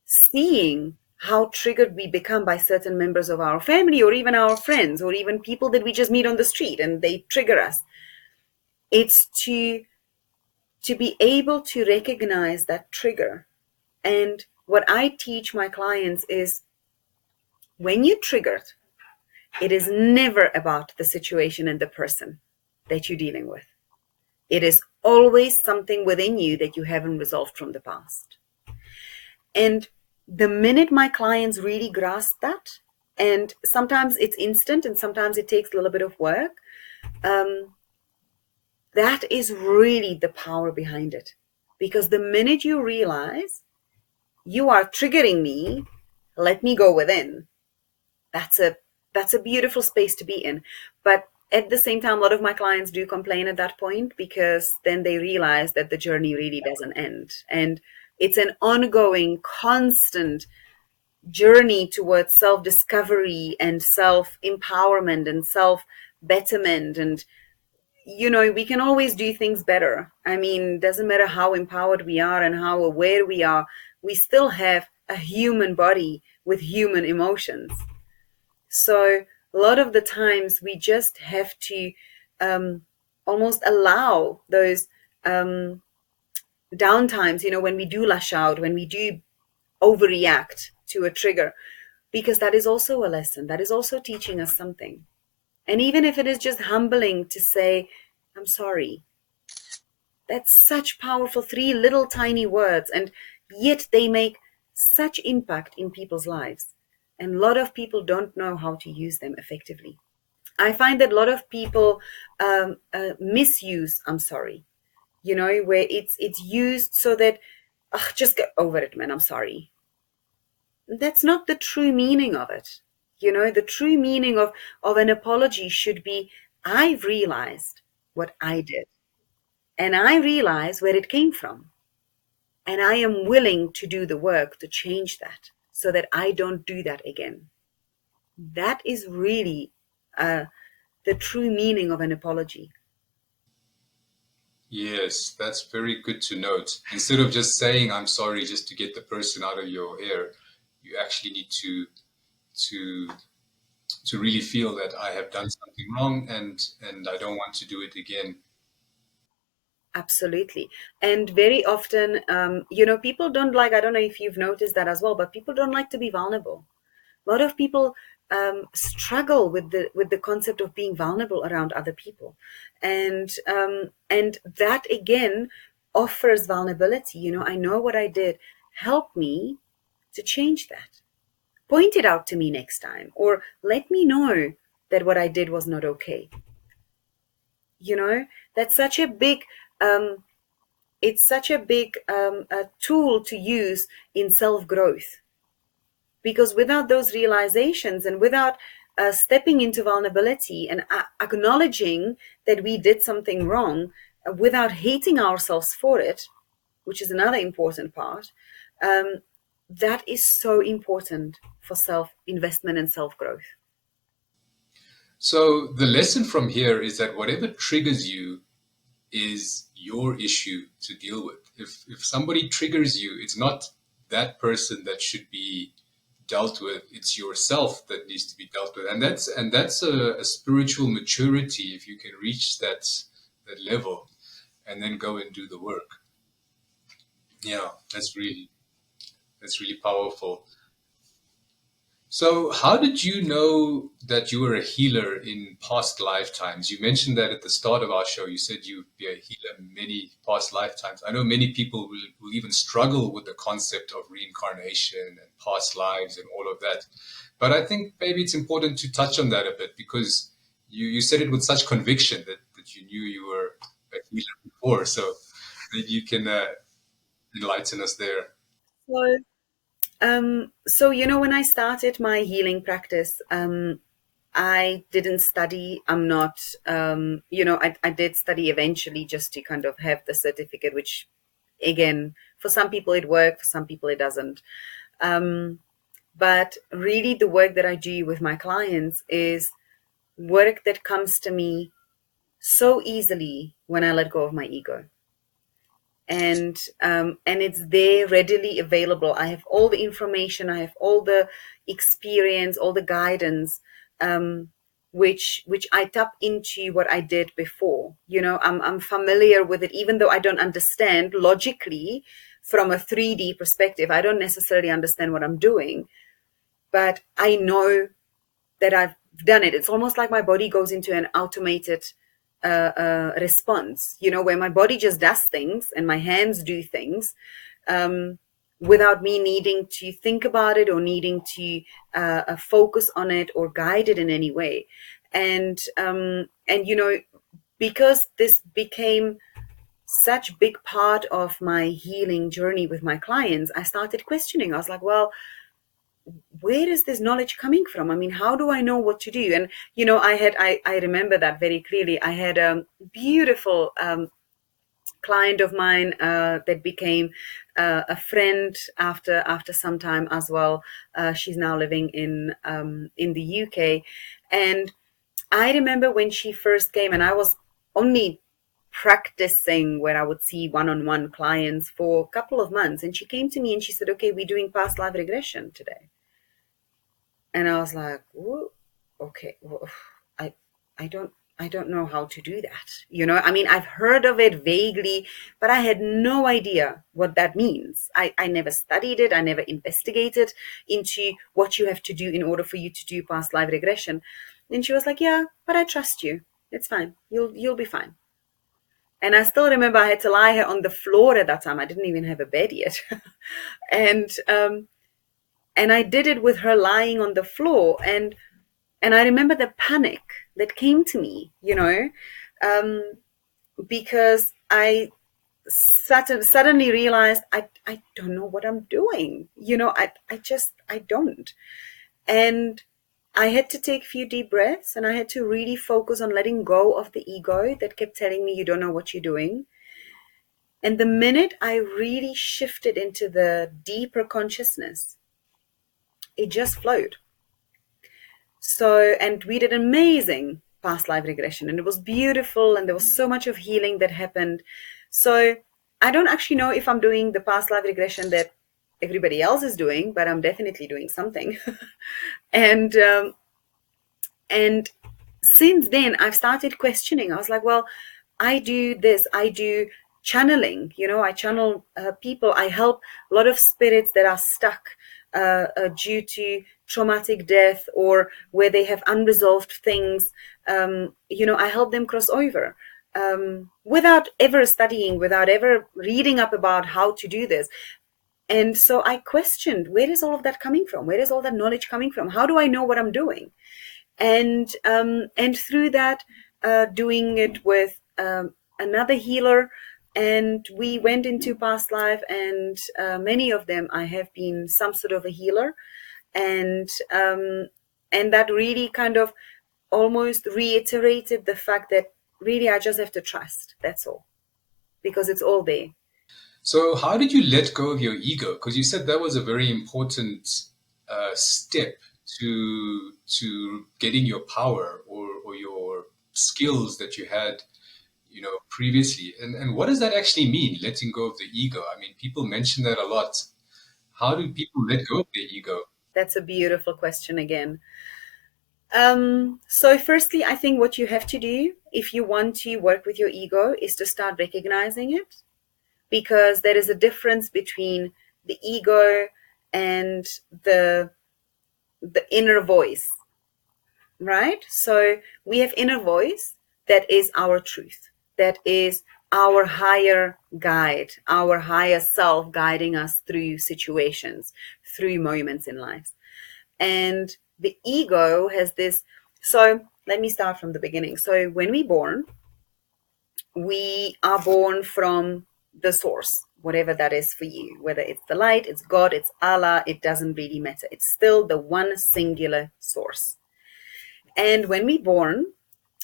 seeing how triggered we become by certain members of our family, or even our friends, or even people that we just meet on the street and they trigger us, it's to be able to recognize that trigger. And what I teach my clients is, when you're triggered, it is never about the situation and the person that you're dealing with. It is always something within you that you haven't resolved from the past. And the minute my clients really grasp that, and sometimes it's instant and sometimes it takes a little bit of work, um, that is really the power behind it. Because the minute you realize, you are triggering me, let me go within, that's a beautiful space to be in. But at the same time, a lot of my clients do complain at that point, because then they realize that the journey really doesn't end, and it's an ongoing, constant journey towards self-discovery and self-empowerment and self-betterment. And we can always do things better. I mean, doesn't matter how empowered we are and how aware we are, we still have a human body with human emotions. So a lot of the times we just have to um, almost allow those um, downtimes, when we do lash out, when we do overreact to a trigger, because that is also a lesson. That is also teaching us something. And even if it is just humbling to say, I'm sorry, that's such powerful, three little tiny words. And yet they make such impact in people's lives. And a lot of people don't know how to use them effectively. I find that a lot of people misuse I'm sorry, where it's used so that, "Ugh, just get over it, man, I'm sorry." That's not the true meaning of it. The true meaning of an apology should be, I've realized what I did, and I realize where it came from, and I am willing to do the work to change that so that I don't do that again. That is really uh, the true meaning of an apology. Yes, that's very good to note. Instead of just saying I'm sorry just to get the person out of your hair, you actually need to to really feel that I have done something wrong and I don't want to do it again. Absolutely. And very often, people don't like, I don't know if you've noticed that as well, but people don't like to be vulnerable. A lot of people struggle with the concept of being vulnerable around other people. And that again offers vulnerability. I know what I did. Help me to change that. Point it out to me next time, or let me know that what I did was not okay. You know, that's such a big um, it's such a big tool to use in self growth, because without those realizations and without stepping into vulnerability and acknowledging that we did something wrong, without hating ourselves for it, which is another important part, um, that is so important for self investment and self growth. So the lesson from here is that whatever triggers you is your issue to deal with. If somebody triggers you, it's not that person that should be dealt with. It's yourself that needs to be dealt with, and that's a spiritual maturity if you can reach that level and then go and do the work. Yeah, that's really powerful. So, how did you know that you were a healer in past lifetimes? You mentioned that at the start of our show. You said you'd be a healer in many past lifetimes. I know many people will even struggle with the concept of reincarnation and past lives and all of that. But I think maybe it's important to touch on that a bit because you said it with such conviction that you knew you were a healer before. So maybe you can enlighten us there. So, when I started my healing practice, I didn't study. I'm not, I did study eventually just to kind of have the certificate, which again, for some people it worked, for some people it doesn't. Um, but really, the work that I do with my clients is work that comes to me so easily when I let go of my ego, and it's there readily available. I have all the information, I have all the experience, all the guidance, um, which I tap into what I did before. I'm familiar with it, even though I don't understand logically from a 3D perspective. I don't necessarily understand what I'm doing, but I know that I've done it. It's almost like my body goes into an automated response, where my body just does things and my hands do things, um, without me needing to think about it or needing to focus on it or guide it in any way. And because this became such big part of my healing journey with my clients, I started questioning. I was like, well, where is this knowledge coming from? I mean, how do I know what to do? And I remember that very clearly. I had a beautiful client of mine that became a friend after some time as well. She's now living in the UK, and I remember when she first came, and I was only practicing where I would see one-on-one clients for a couple of months, and she came to me and she said, "Okay, we're doing past life regression today." And I was like, "Whoa, okay, well, I, I don't, I don't know how to do that. I mean, I've heard of it vaguely, but I had no idea what that means. I never studied it. I never investigated into what you have to do in order for you to do past life regression." And she was like, "Yeah, but I trust you. It's fine. You'll be fine." And I still remember I had to lie her on the floor at that time. I didn't even have a bed yet. and and I did it with her lying on the floor. And I remember the panic that came to me, um, because I suddenly realized I don't know what I'm doing. I don't. And I had to take a few deep breaths, and I had to really focus on letting go of the ego that kept telling me you don't know what you're doing. And the minute I really shifted into the deeper consciousness, it just flowed. So, and we did amazing past life regression, and it was beautiful, and there was so much of healing that happened. So, I don't actually know if I'm doing the past life regression that everybody else is doing, but I'm definitely doing something. and and since then, I've started questioning. I was like, well, I do this, I do channeling, I channel people, I help a lot of spirits that are stuck due to traumatic death, or where they have unresolved things. I help them cross over without ever studying, without ever reading up about how to do this. And so I questioned, where is all of that coming from? Where is all that knowledge coming from? How do I know what I'm doing? And through that, doing it with another healer, and we went into past life, and many of them I have been some sort of a healer, and that really kind of almost reiterated the fact that really I just have to trust. That's all, because it's all there. So, how did you let go of your ego? Because you said that was a very important step to getting your power, or your skills that you had, previously. And what does that actually mean, letting go of the ego? I mean, people mention that a lot. How do people let go of their ego? That's a beautiful question again. So firstly, I think what you have to do if you want to work with your ego is to start recognizing it, because there is a difference between the ego and the the inner voice, right? So we have inner voice that is our truth, that is our higher guide, our higher self guiding us through situations, through moments in life. And the ego has this. So let me start from the beginning. So when we are born from the source, whatever that is for you, whether it's the light, it's God, it's Allah, it doesn't really matter. It's still the one singular source. And when we're born,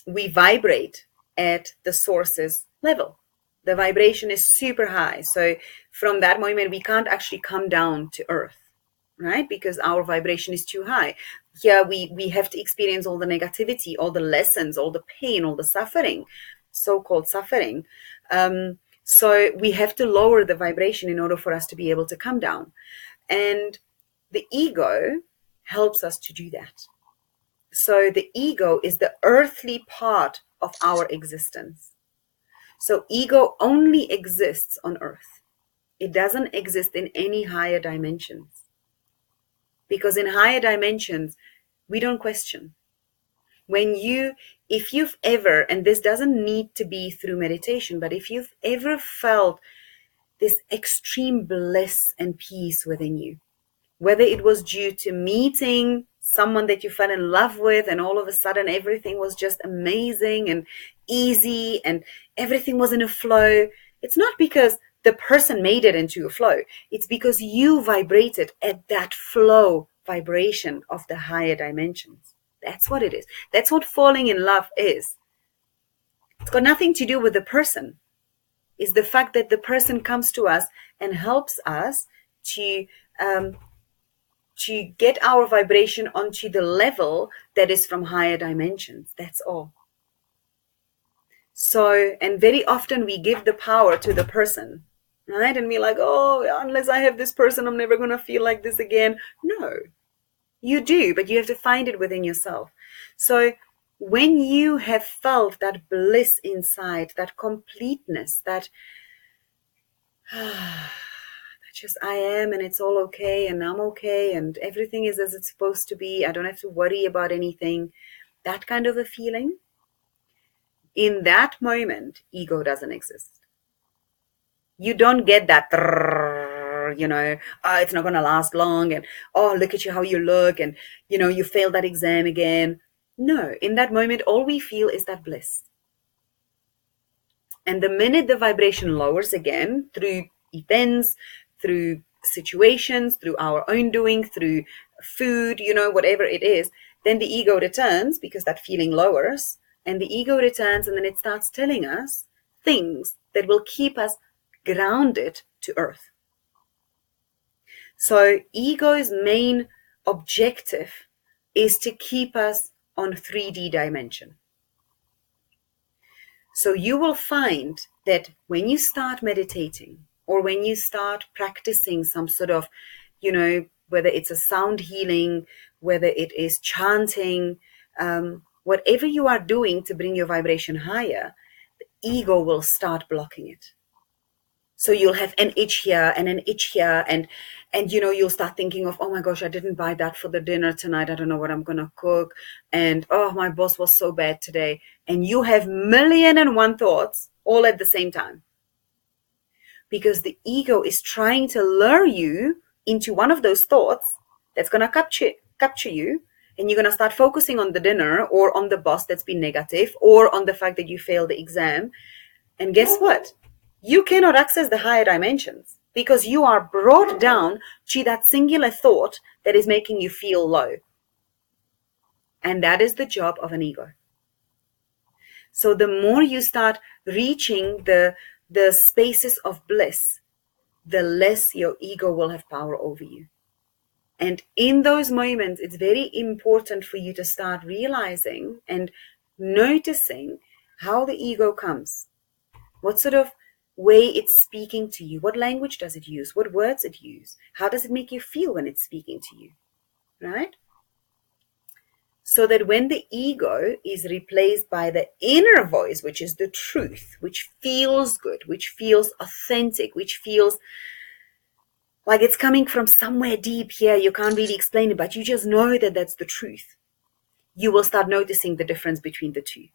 we vibrate at the source's level. The vibration is super high. So from that moment, we can't actually come down to earth, right? Because our vibration is too high. Yeah, we have to experience all the negativity, all the lessons, all the pain, all the suffering, so-called suffering. So we have to lower the vibration in order for us to be able to come down. And the ego helps us to do that. So the ego is the earthly part of our existence. So ego only exists on earth. It doesn't exist in any higher dimensions. Because in higher dimensions, we don't question. If you've ever, and this doesn't need to be through meditation, but if you've ever felt this extreme bliss and peace within you, whether it was due to meeting someone that you fell in love with, and all of a sudden everything was just amazing and easy, and everything was in a flow, it's not because the person made it into a flow. It's because you vibrated at that flow vibration of the higher dimensions. That's what it is. That's what falling in love is. It's got nothing to do with the person. It's the fact that the person comes to us and helps us to um, get our vibration onto the level that is from higher dimensions. That's all. So, and very often we give the power to the person, right? And we're like, oh, unless I have this person, I'm never going to feel like this again. No, you do, but you have to find it within yourself. So, when you have felt that bliss inside, that completeness, that just I am, and it's all okay, and I'm okay, and everything is as it's supposed to be, I don't have to worry about anything, that kind of a feeling, In that moment, ego doesn't exist. You don't get that, oh, it's not going to last long, and oh, look at you, how you look, and you failed that exam again. No, in that moment, all we feel is that bliss. And the minute the vibration lowers again through events, through situations, through our own doing, through food, whatever it is, then the ego returns because that feeling lowers. And the ego returns and then it starts telling us things that will keep us grounded to earth. So, ego's main objective is to keep us on 3D dimension. So you will find that when you start meditating or when you start practicing some sort of, whether it's a sound healing, whether it is chanting, whatever you are doing to bring your vibration higher, the ego will start blocking it. So you'll have an itch here and an itch here, and you'll start thinking of, oh my gosh, I didn't buy that for the dinner tonight, I don't know what I'm gonna cook, and oh, my boss was so bad today. And you have million and one thoughts all at the same time, because the ego is trying to lure you into one of those thoughts that's gonna capture you, and you're gonna start focusing on the dinner or on the boss that's been negative or on the fact that you failed the exam. And guess what? You cannot access the higher dimensions because you are brought down to that singular thought that is making you feel low. And that is the job of an ego. So the more you start reaching the spaces of bliss, the less your ego will have power over you. And in those moments, it's very important for you to start realizing and noticing how the ego comes. What sort of way it's speaking to you? What language does it use? What words it use? How does it make you feel when it's speaking to you? Right? So that when the ego is replaced by the inner voice, which is the truth, which feels good, which feels authentic, which feels like it's coming from somewhere deep here, you can't really explain it, but you just know that that's the truth, you will start noticing the difference between the two.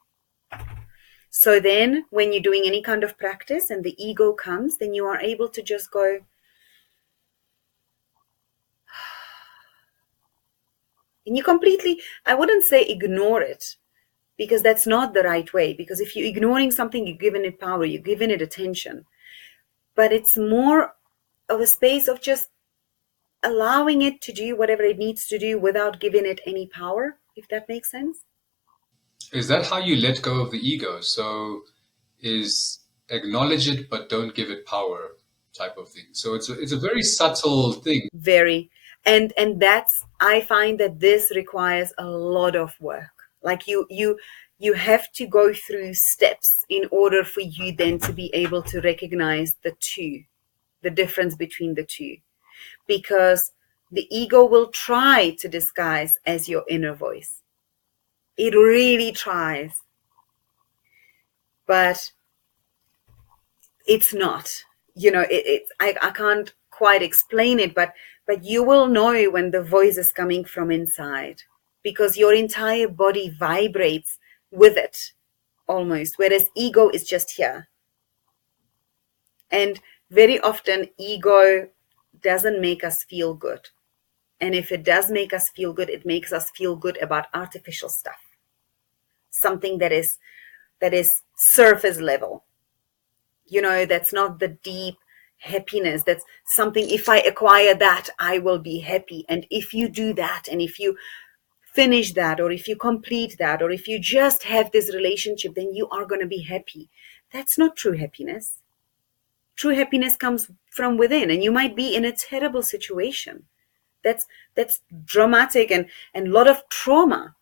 So then when you're doing any kind of practice and the ego comes, then you are able to just go, and you completely, I wouldn't say ignore it, because that's not the right way. Because if you're ignoring something, you're giving it power, you're giving it attention. But it's more of a space of just allowing it to do whatever it needs to do without giving it any power, if that makes sense. Is that how you let go of the ego? So is acknowledge it but don't give it power type of thing. So it's a very subtle thing. Very. And that's, I find that this requires a lot of work. Like you have to go through steps in order for you then to be able to recognize the two, the difference between the two. Because the ego will try to disguise as your inner voice. It really tries. But it's not. I can't quite explain it, but you will know when the voice is coming from inside, because your entire body vibrates with it almost, whereas ego is just here. And very often ego doesn't make us feel good. And if it does make us feel good, it makes us feel good about artificial stuff, something that is surface level, that's not the deep happiness. That's something, if I acquire that, I will be happy. And if you do that, and if you finish that, or if you complete that, or if you just have this relationship, then you are going to be happy. That's not true happiness. True happiness comes from within, and you might be in a terrible situation that's dramatic and a lot of trauma,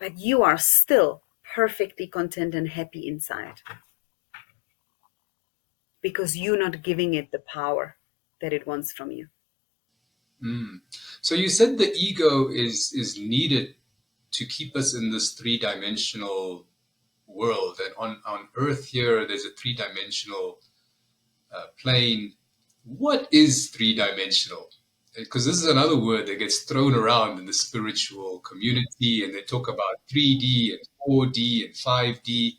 but you are still perfectly content and happy inside, because you're not giving it the power that it wants from you. Mm. So you said the ego is needed to keep us in this three-dimensional world, and on Earth here, there's a three-dimensional plane. What is three-dimensional? Because this is another word that gets thrown around in the spiritual community, and they talk about 3D and 4D and 5D.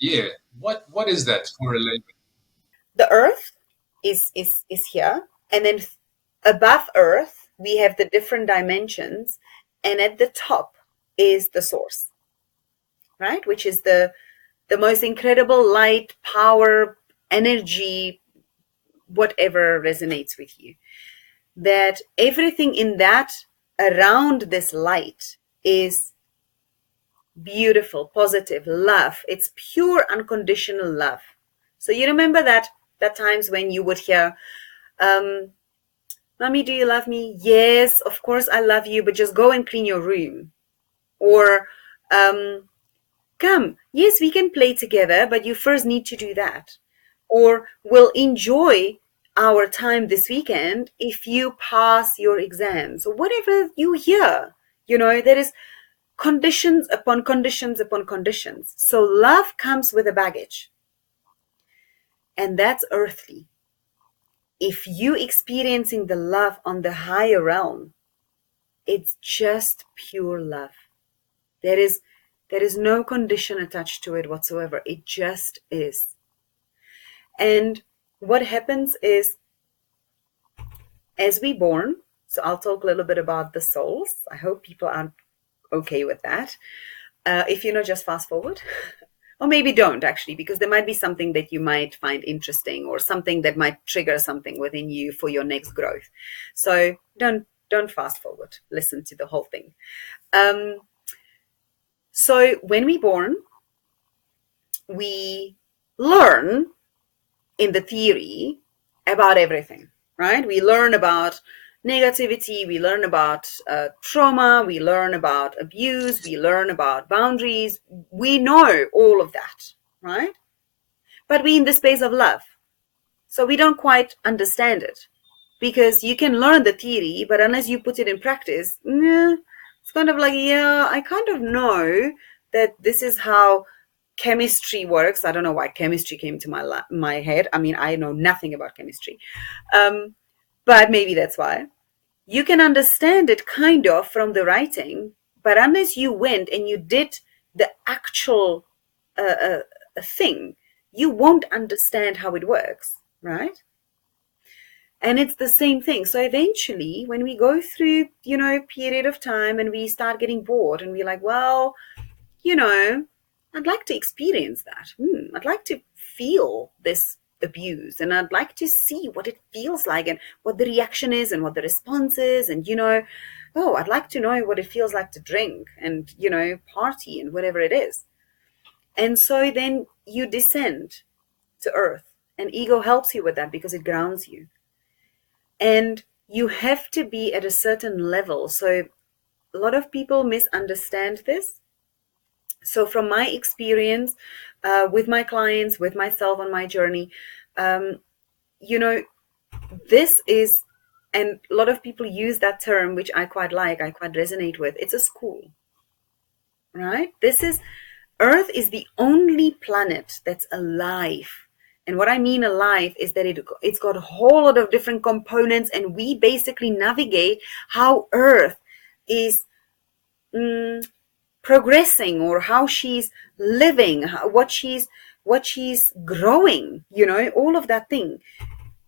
Yeah. What is that for a layman? The earth is here, and then above earth we have the different dimensions, and at the top is the source, right? Which is the most incredible light, power, energy, whatever resonates with you. That everything in that around this light is beautiful, positive, love. It's pure unconditional love. So you remember that times when you would hear, um, "Mommy, do you love me?" "Yes, of course I love you, but just go and clean your room." Or, um, "Come, yes, we can play together, but you first need to do that." Or, "We'll enjoy our time this weekend if you pass your exams." Or whatever you hear, there is conditions upon conditions upon conditions. So love comes with a baggage, and that's earthly. If you experiencing the love on the higher realm, it's just pure love. There is no condition attached to it whatsoever. It just is. And what happens is, as we born, so I'll talk a little bit about the souls. I hope people are okay with that. If you know, just fast forward. Or maybe don't, actually, because there might be something that you might find interesting, or something that might trigger something within you for your next growth. So don't fast forward. Listen to the whole thing. So when we born, we learn in the theory about everything, right? We learn about negativity, we learn about trauma, we learn about abuse, we learn about boundaries. We know all of that, right? But we in the space of love. So we don't quite understand it, because you can learn the theory, but unless you put it in practice, nah, it's kind of like, yeah, I kind of know that this is how chemistry works. I don't know why chemistry came to my head. I mean, I know nothing about chemistry, um, but maybe that's why. You can understand it kind of from the writing, but unless you went and you did the actual thing, you won't understand how it works, right? And it's the same thing. So eventually, when we go through, period of time, and we start getting bored, and we're like, well, you know, I'd like to experience that. I'd like to feel this abuse, and I'd like to see what it feels like, and what the reaction is, and what the response is. And, oh, I'd like to know what it feels like to drink and, party and whatever it is. And so then you descend to earth, and ego helps you with that because it grounds you. And you have to be at a certain level. So a lot of people misunderstand this. So from my experience, with my clients, with myself on my journey, um, you know, this is, and a lot of people use that term, which I quite like, I quite resonate with. It's a school, right? Earth is the only planet that's alive. And what I mean alive is that it's got a whole lot of different components, and we basically navigate how Earth is progressing, or how she's living, what she's growing, all of that thing.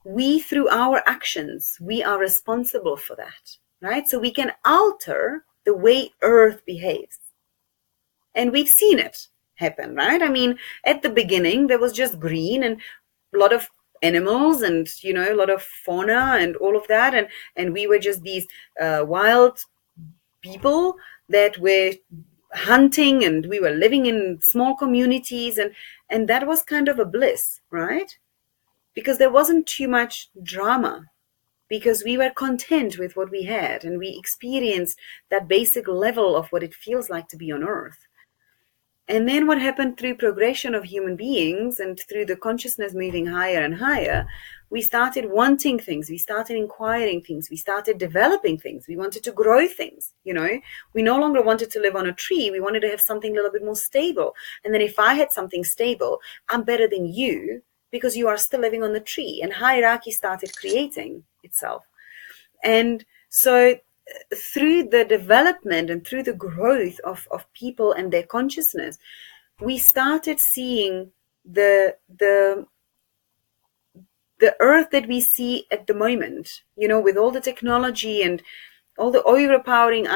We, through our actions, we are responsible for that, right? So we can alter the way Earth behaves. And we've seen it happen, right? I mean, at the beginning, there was just green and a lot of animals, and a lot of fauna and all of that, and we were just these wild people that were hunting, and we were living in small communities, and that was kind of a bliss, right? Because there wasn't too much drama, because we were content with what we had, and we experienced that basic level of what it feels like to be on earth. And then what happened through progression of human beings, and through the consciousness moving higher and higher, we started wanting things, we started inquiring things, we started developing things, we wanted to grow things. We no longer wanted to live on a tree, we wanted to have something a little bit more stable. And then if I had something stable, I'm better than you, because you are still living on the tree. And hierarchy started creating itself. And so through the development and through the growth of people and their consciousness, we started seeing the the the earth that we see at the moment, with all the technology and all the overpowering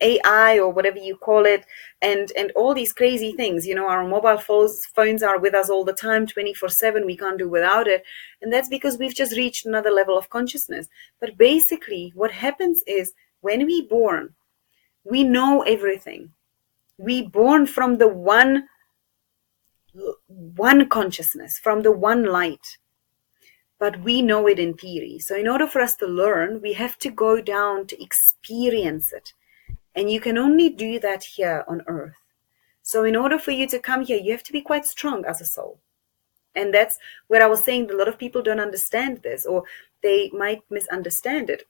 AI or whatever you call it, and all these crazy things. Our mobile phones are with us all the time, 24/7. We can't do without it, and that's because we've just reached another level of consciousness. But basically, what happens is when we born, we know everything. We born from the one consciousness, from the one light, but we know it in theory. So in order for us to learn, we have to go down to experience it. And you can only do that here on earth. So in order for you to come here, you have to be quite strong as a soul. And that's where I was saying a lot of people don't understand this, or they might misunderstand it.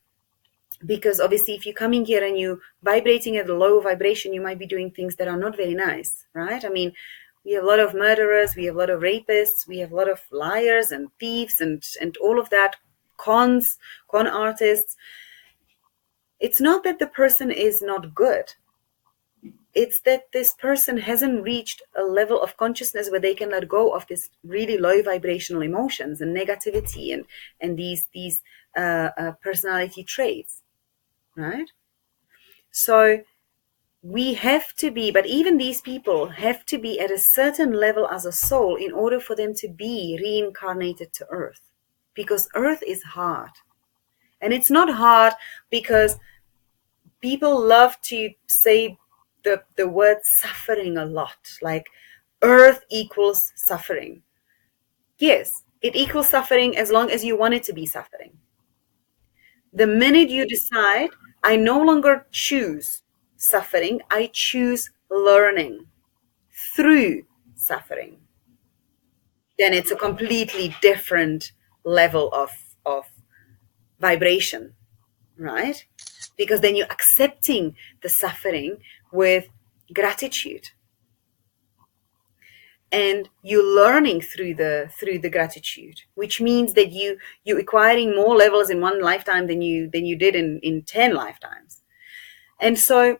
Because obviously, if you're coming here and you're vibrating at a low vibration, you might be doing things that are not very nice, right? I mean, we have a lot of murderers, we have a lot of rapists, we have a lot of liars and thieves and all of that, con artists. It's not that the person is not good. It's that this person hasn't reached a level of consciousness where they can let go of this really low vibrational emotions and negativity and these personality traits, right? So we have to be, but even these people have to be at a certain level as a soul in order for them to be reincarnated to earth, because earth is hard. And it's not hard because people love to say the word suffering a lot, like earth equals suffering. Yes, it equals suffering as long as you want it to be suffering. The minute you decide, I no longer choose suffering, I choose learning through suffering, then it's a completely different level of vibration, right? Because then you're accepting the suffering with gratitude, and you're learning through the gratitude, which means that you're acquiring more levels in one lifetime than you did in 10 lifetimes. And so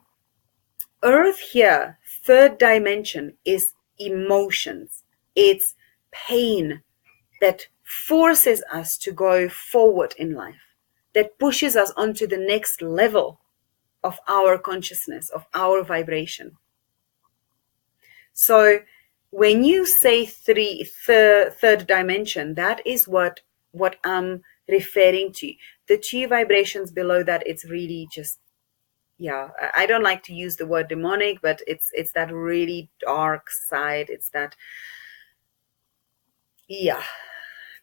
earth here, third dimension, is emotions. It's pain that forces us to go forward in life, that pushes us onto the next level of our consciousness, of our vibration. So when you say third dimension, that is what I'm referring to. The two vibrations below that, it's really just, yeah, I don't like to use the word demonic, but it's that really dark side. It's that, yeah,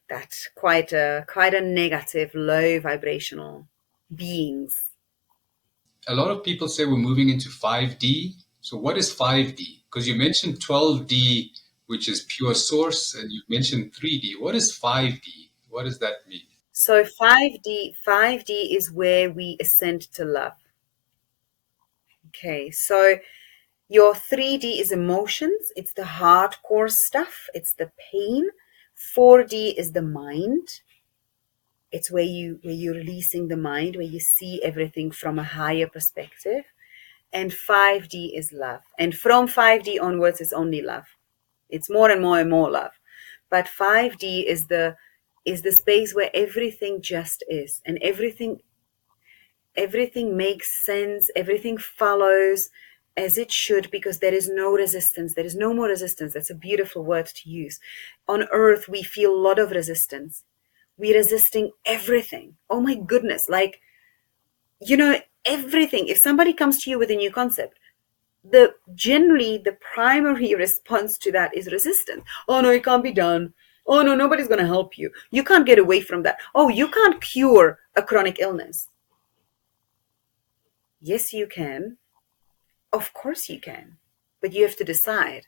that quite a negative, low vibrational beings. A lot of people say we're moving into 5D. So what is 5D? Because you mentioned 12D, which is pure source, and you mentioned 3D. What is 5D? What does that mean? So 5D is where we ascend to love. Okay, so your 3D is emotions, it's the hardcore stuff, it's the pain. 4D is the mind. It's where you're releasing the mind, where you see everything from a higher perspective. And 5D is love. And from 5D onwards, it's only love. It's more and more and more love. But 5D is the space where everything just is, and everything makes sense, everything follows as it should, because there is no resistance. There is no more resistance. That's a beautiful word to use. On earth, we feel a lot of resistance. We're resisting everything. Oh my goodness. Like, everything. If somebody comes to you with a new concept, generally the primary response to that is resistance. Oh no, it can't be done. Oh no, nobody's going to help you. You can't get away from that. Oh, you can't cure a chronic illness. Yes, you can. Of course you can. But you have to decide.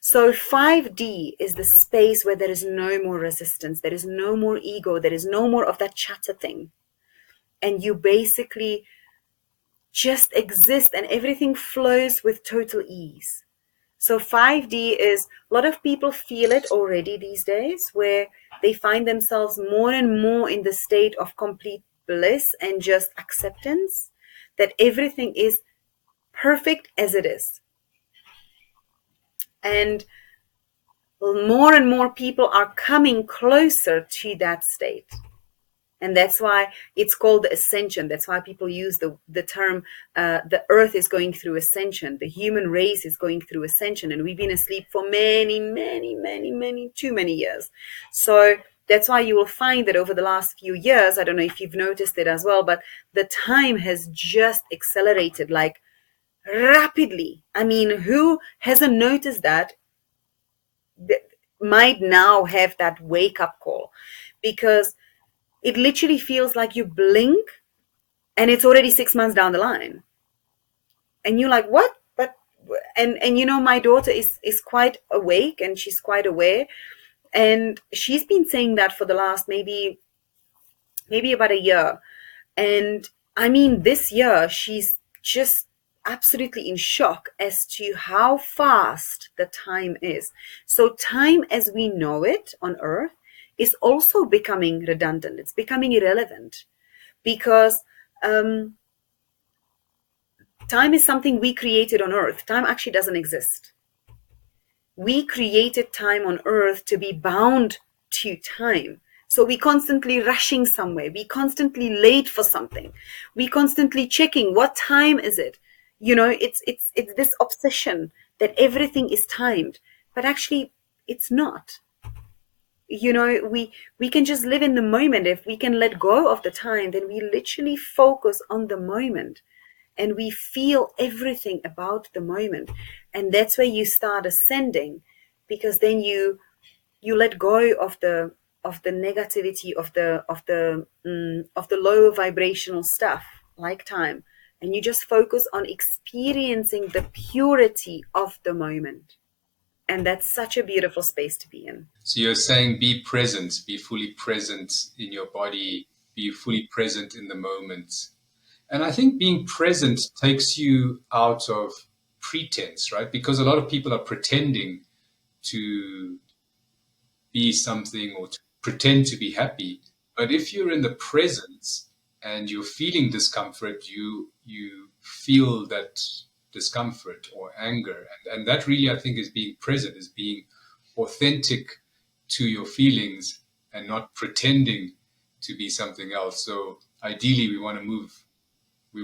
So 5D is the space where there is no more resistance. There is no more ego. There is no more of that chatter thing. And you basically just exist, and everything flows with total ease. So 5D is, a lot of people feel it already these days, where they find themselves more and more in the state of complete bliss and just acceptance, that everything is perfect as it is. And more and more people are coming closer to that state. And that's why it's called the ascension. That's why people use the term, the earth is going through ascension. The human race is going through ascension. And we've been asleep for many, many, many, many, too many years. So that's why you will find that over the last few years, I don't know if you've noticed it as well, but the time has just accelerated like rapidly. I mean, who hasn't noticed that? Might now have that wake up call, because it literally feels like you blink and it's already 6 months down the line, and you're like, what? But and my daughter is quite awake and she's quite aware, and she's been saying that for the last maybe about a year. And I mean, this year she's just absolutely in shock as to how fast the time is. So time as we know it on earth is also becoming redundant, it's becoming irrelevant, because um, time is something we created on earth. Time actually doesn't exist. We created time on earth to be bound to time. So we constantly rushing somewhere. We constantly late for something. We constantly checking what time is it. It's this obsession that everything is timed, but actually it's not. We can just live in the moment. If we can let go of the time, then we literally focus on the moment and we feel everything about the moment. And that's where you start ascending, because then you let go of the negativity, of the lower vibrational stuff like time, and you just focus on experiencing the purity of the moment. And that's such a beautiful space to be in. So you're saying be present, be fully present in your body, be fully present in the moment. And I think being present takes you out of pretense, right? Because a lot of people are pretending to be something or to pretend to be happy. But if you're in the presence and you're feeling discomfort, you feel that discomfort or anger. And that really, I think, is being present, is being authentic to your feelings and not pretending to be something else. So ideally, we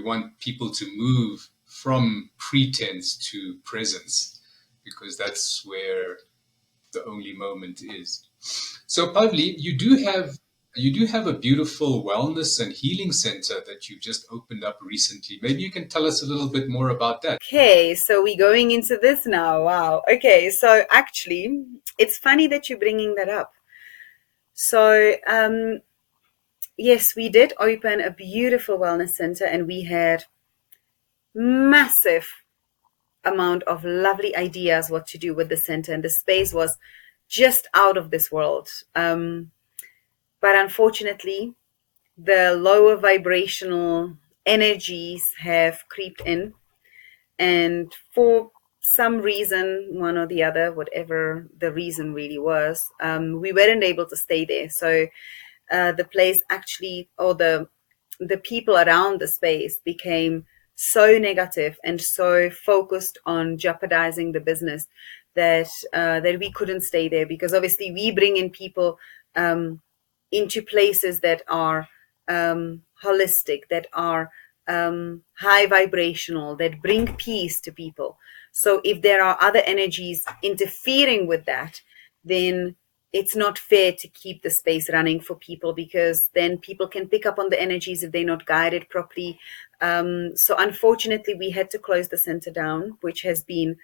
want people to move from pretense to presence, because that's where the only moment is. So Pavli, you do have a beautiful wellness and healing center that you just opened up recently. Maybe you can tell us a little bit more about that. Okay, so we're going into this now. Wow. Okay, so actually, it's funny that you're bringing that up. So, yes, we did open a beautiful wellness center, and we had massive amount of lovely ideas what to do with the center, and the space was just out of this world. But unfortunately, the lower vibrational energies have creeped in, and for some reason, one or the other, whatever the reason really was, we weren't able to stay there. So the place actually, or the people around the space became so negative and so focused on jeopardizing the business that we couldn't stay there, because obviously we bring in people into places that are holistic, that are high vibrational, that bring peace to people. So if there are other energies interfering with that, then it's not fair to keep the space running for people, because then people can pick up on the energies if they're not guided properly. So unfortunately, we had to close the center down, which has been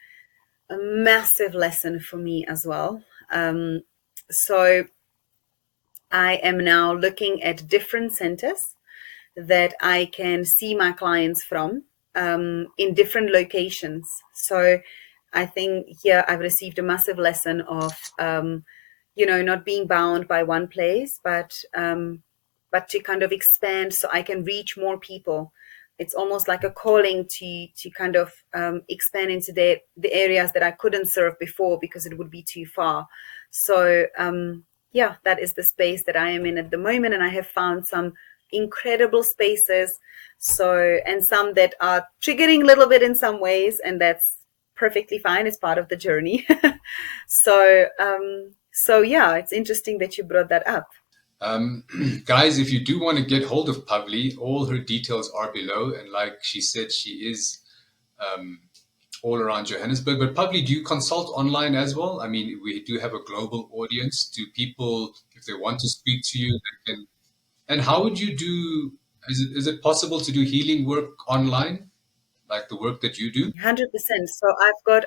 a massive lesson for me as well. So I am now looking at different centers that I can see my clients from, in different locations. So I think here I've received a massive lesson of, not being bound by one place, but to kind of expand so I can reach more people. It's almost like a calling to kind of expand into the areas that I couldn't serve before because it would be too far. So yeah, that is the space that I am in at the moment, and I have found some incredible spaces, so, and some that are triggering a little bit in some ways, and that's perfectly fine. It's part of the journey. So yeah, it's interesting that you brought that up. Guys, if you do want to get hold of Pavli, all her details are below. And like she said, she is um, all around Johannesburg. But Pavli, do you consult online as well? I mean, we do have a global audience. Do people, if they want to speak to you, they can? And how would you do? Is it possible to do healing work online, like the work that you do? 100%. So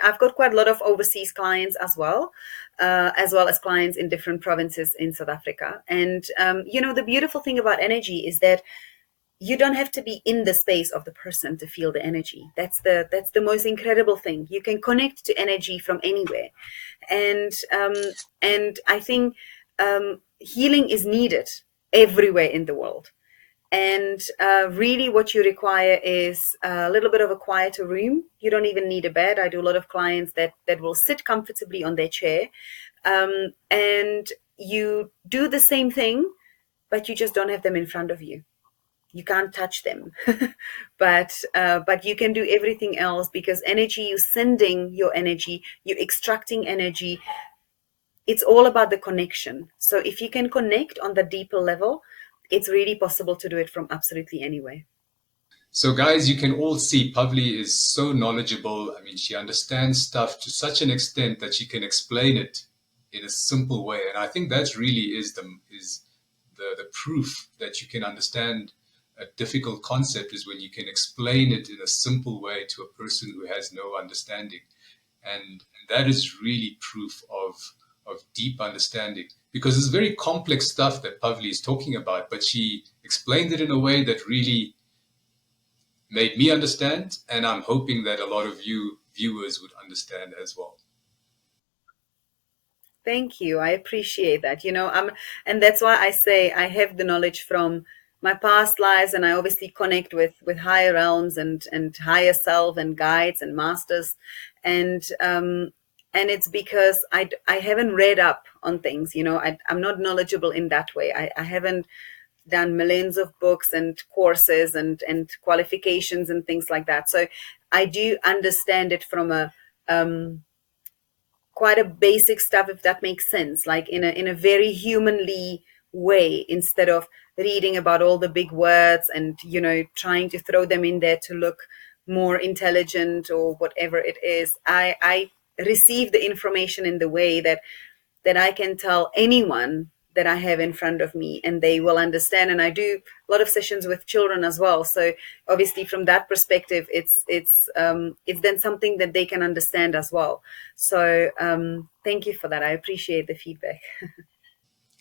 I've got quite a lot of overseas clients as well as clients in different provinces in South Africa. And the beautiful thing about energy is that you don't have to be in the space of the person to feel the energy. That's the most incredible thing. You can connect to energy from anywhere, and I think healing is needed everywhere in the world. And really, what you require is a little bit of a quieter room. You don't even need a bed. I do a lot of clients that will sit comfortably on their chair, and you do the same thing, but you just don't have them in front of you. You can't touch them, but you can do everything else, because energy, you sending your energy, you extracting energy. It's all about the connection. So if you can connect on the deeper level, it's really possible to do it from absolutely anywhere. So, guys, you can all see Pavli is so knowledgeable. I mean, she understands stuff to such an extent that she can explain it in a simple way, and I think that's really is the proof that you can understand a difficult concept is when you can explain it in a simple way to a person who has no understanding, and that is really proof of deep understanding because it's very complex stuff that Pavli is talking about, but she explained it in a way that really made me understand, and I'm hoping that a lot of you viewers would understand as well. Thank you. I appreciate that. And that's why I say I have the knowledge from my past lives, and I obviously connect with higher realms and higher self and guides and masters, and it's because I haven't read up on things. I'm not knowledgeable in that way. I haven't done millions of books and courses and qualifications and things like that. So I do understand it from a quite a basic stuff, if that makes sense, like in a very humanly way, instead of reading about all the big words and trying to throw them in there to look more intelligent or whatever it is. I receive the information in the way that I can tell anyone that I have in front of me, and they will understand. And I do a lot of sessions with children as well. So obviously, from that perspective, it's then something that they can understand as well. So thank you for that. I appreciate the feedback.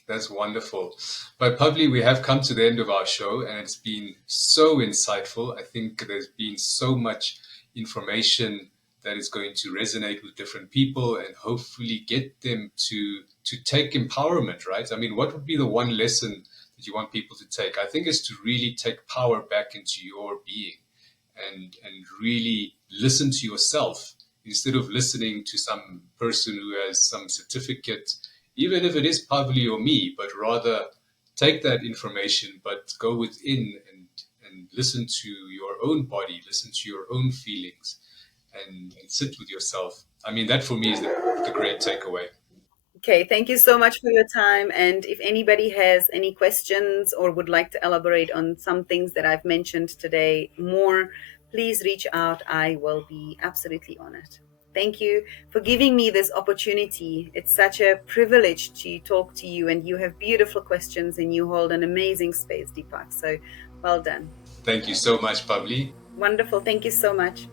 That's wonderful. But Pavli, we have come to the end of our show, and it's been so insightful. I think there's been so much information that is going to resonate with different people and hopefully get them to take empowerment, right? I mean, what would be the one lesson that you want people to take? I think is to really take power back into your being and really listen to yourself instead of listening to some person who has some certificate, even if it is Pavli or me, but rather take that information, but go within and listen to your own body, listen to your own feelings, and sit with yourself. I mean, that for me is the great takeaway. Okay, thank you so much for your time. And if anybody has any questions or would like to elaborate on some things that I've mentioned today more, please reach out. I will be absolutely honored. Thank you for giving me this opportunity. It's such a privilege to talk to you, and you have beautiful questions and you hold an amazing space, Deepak. So well done. Thank you so much, Pavli. Wonderful. Thank you so much.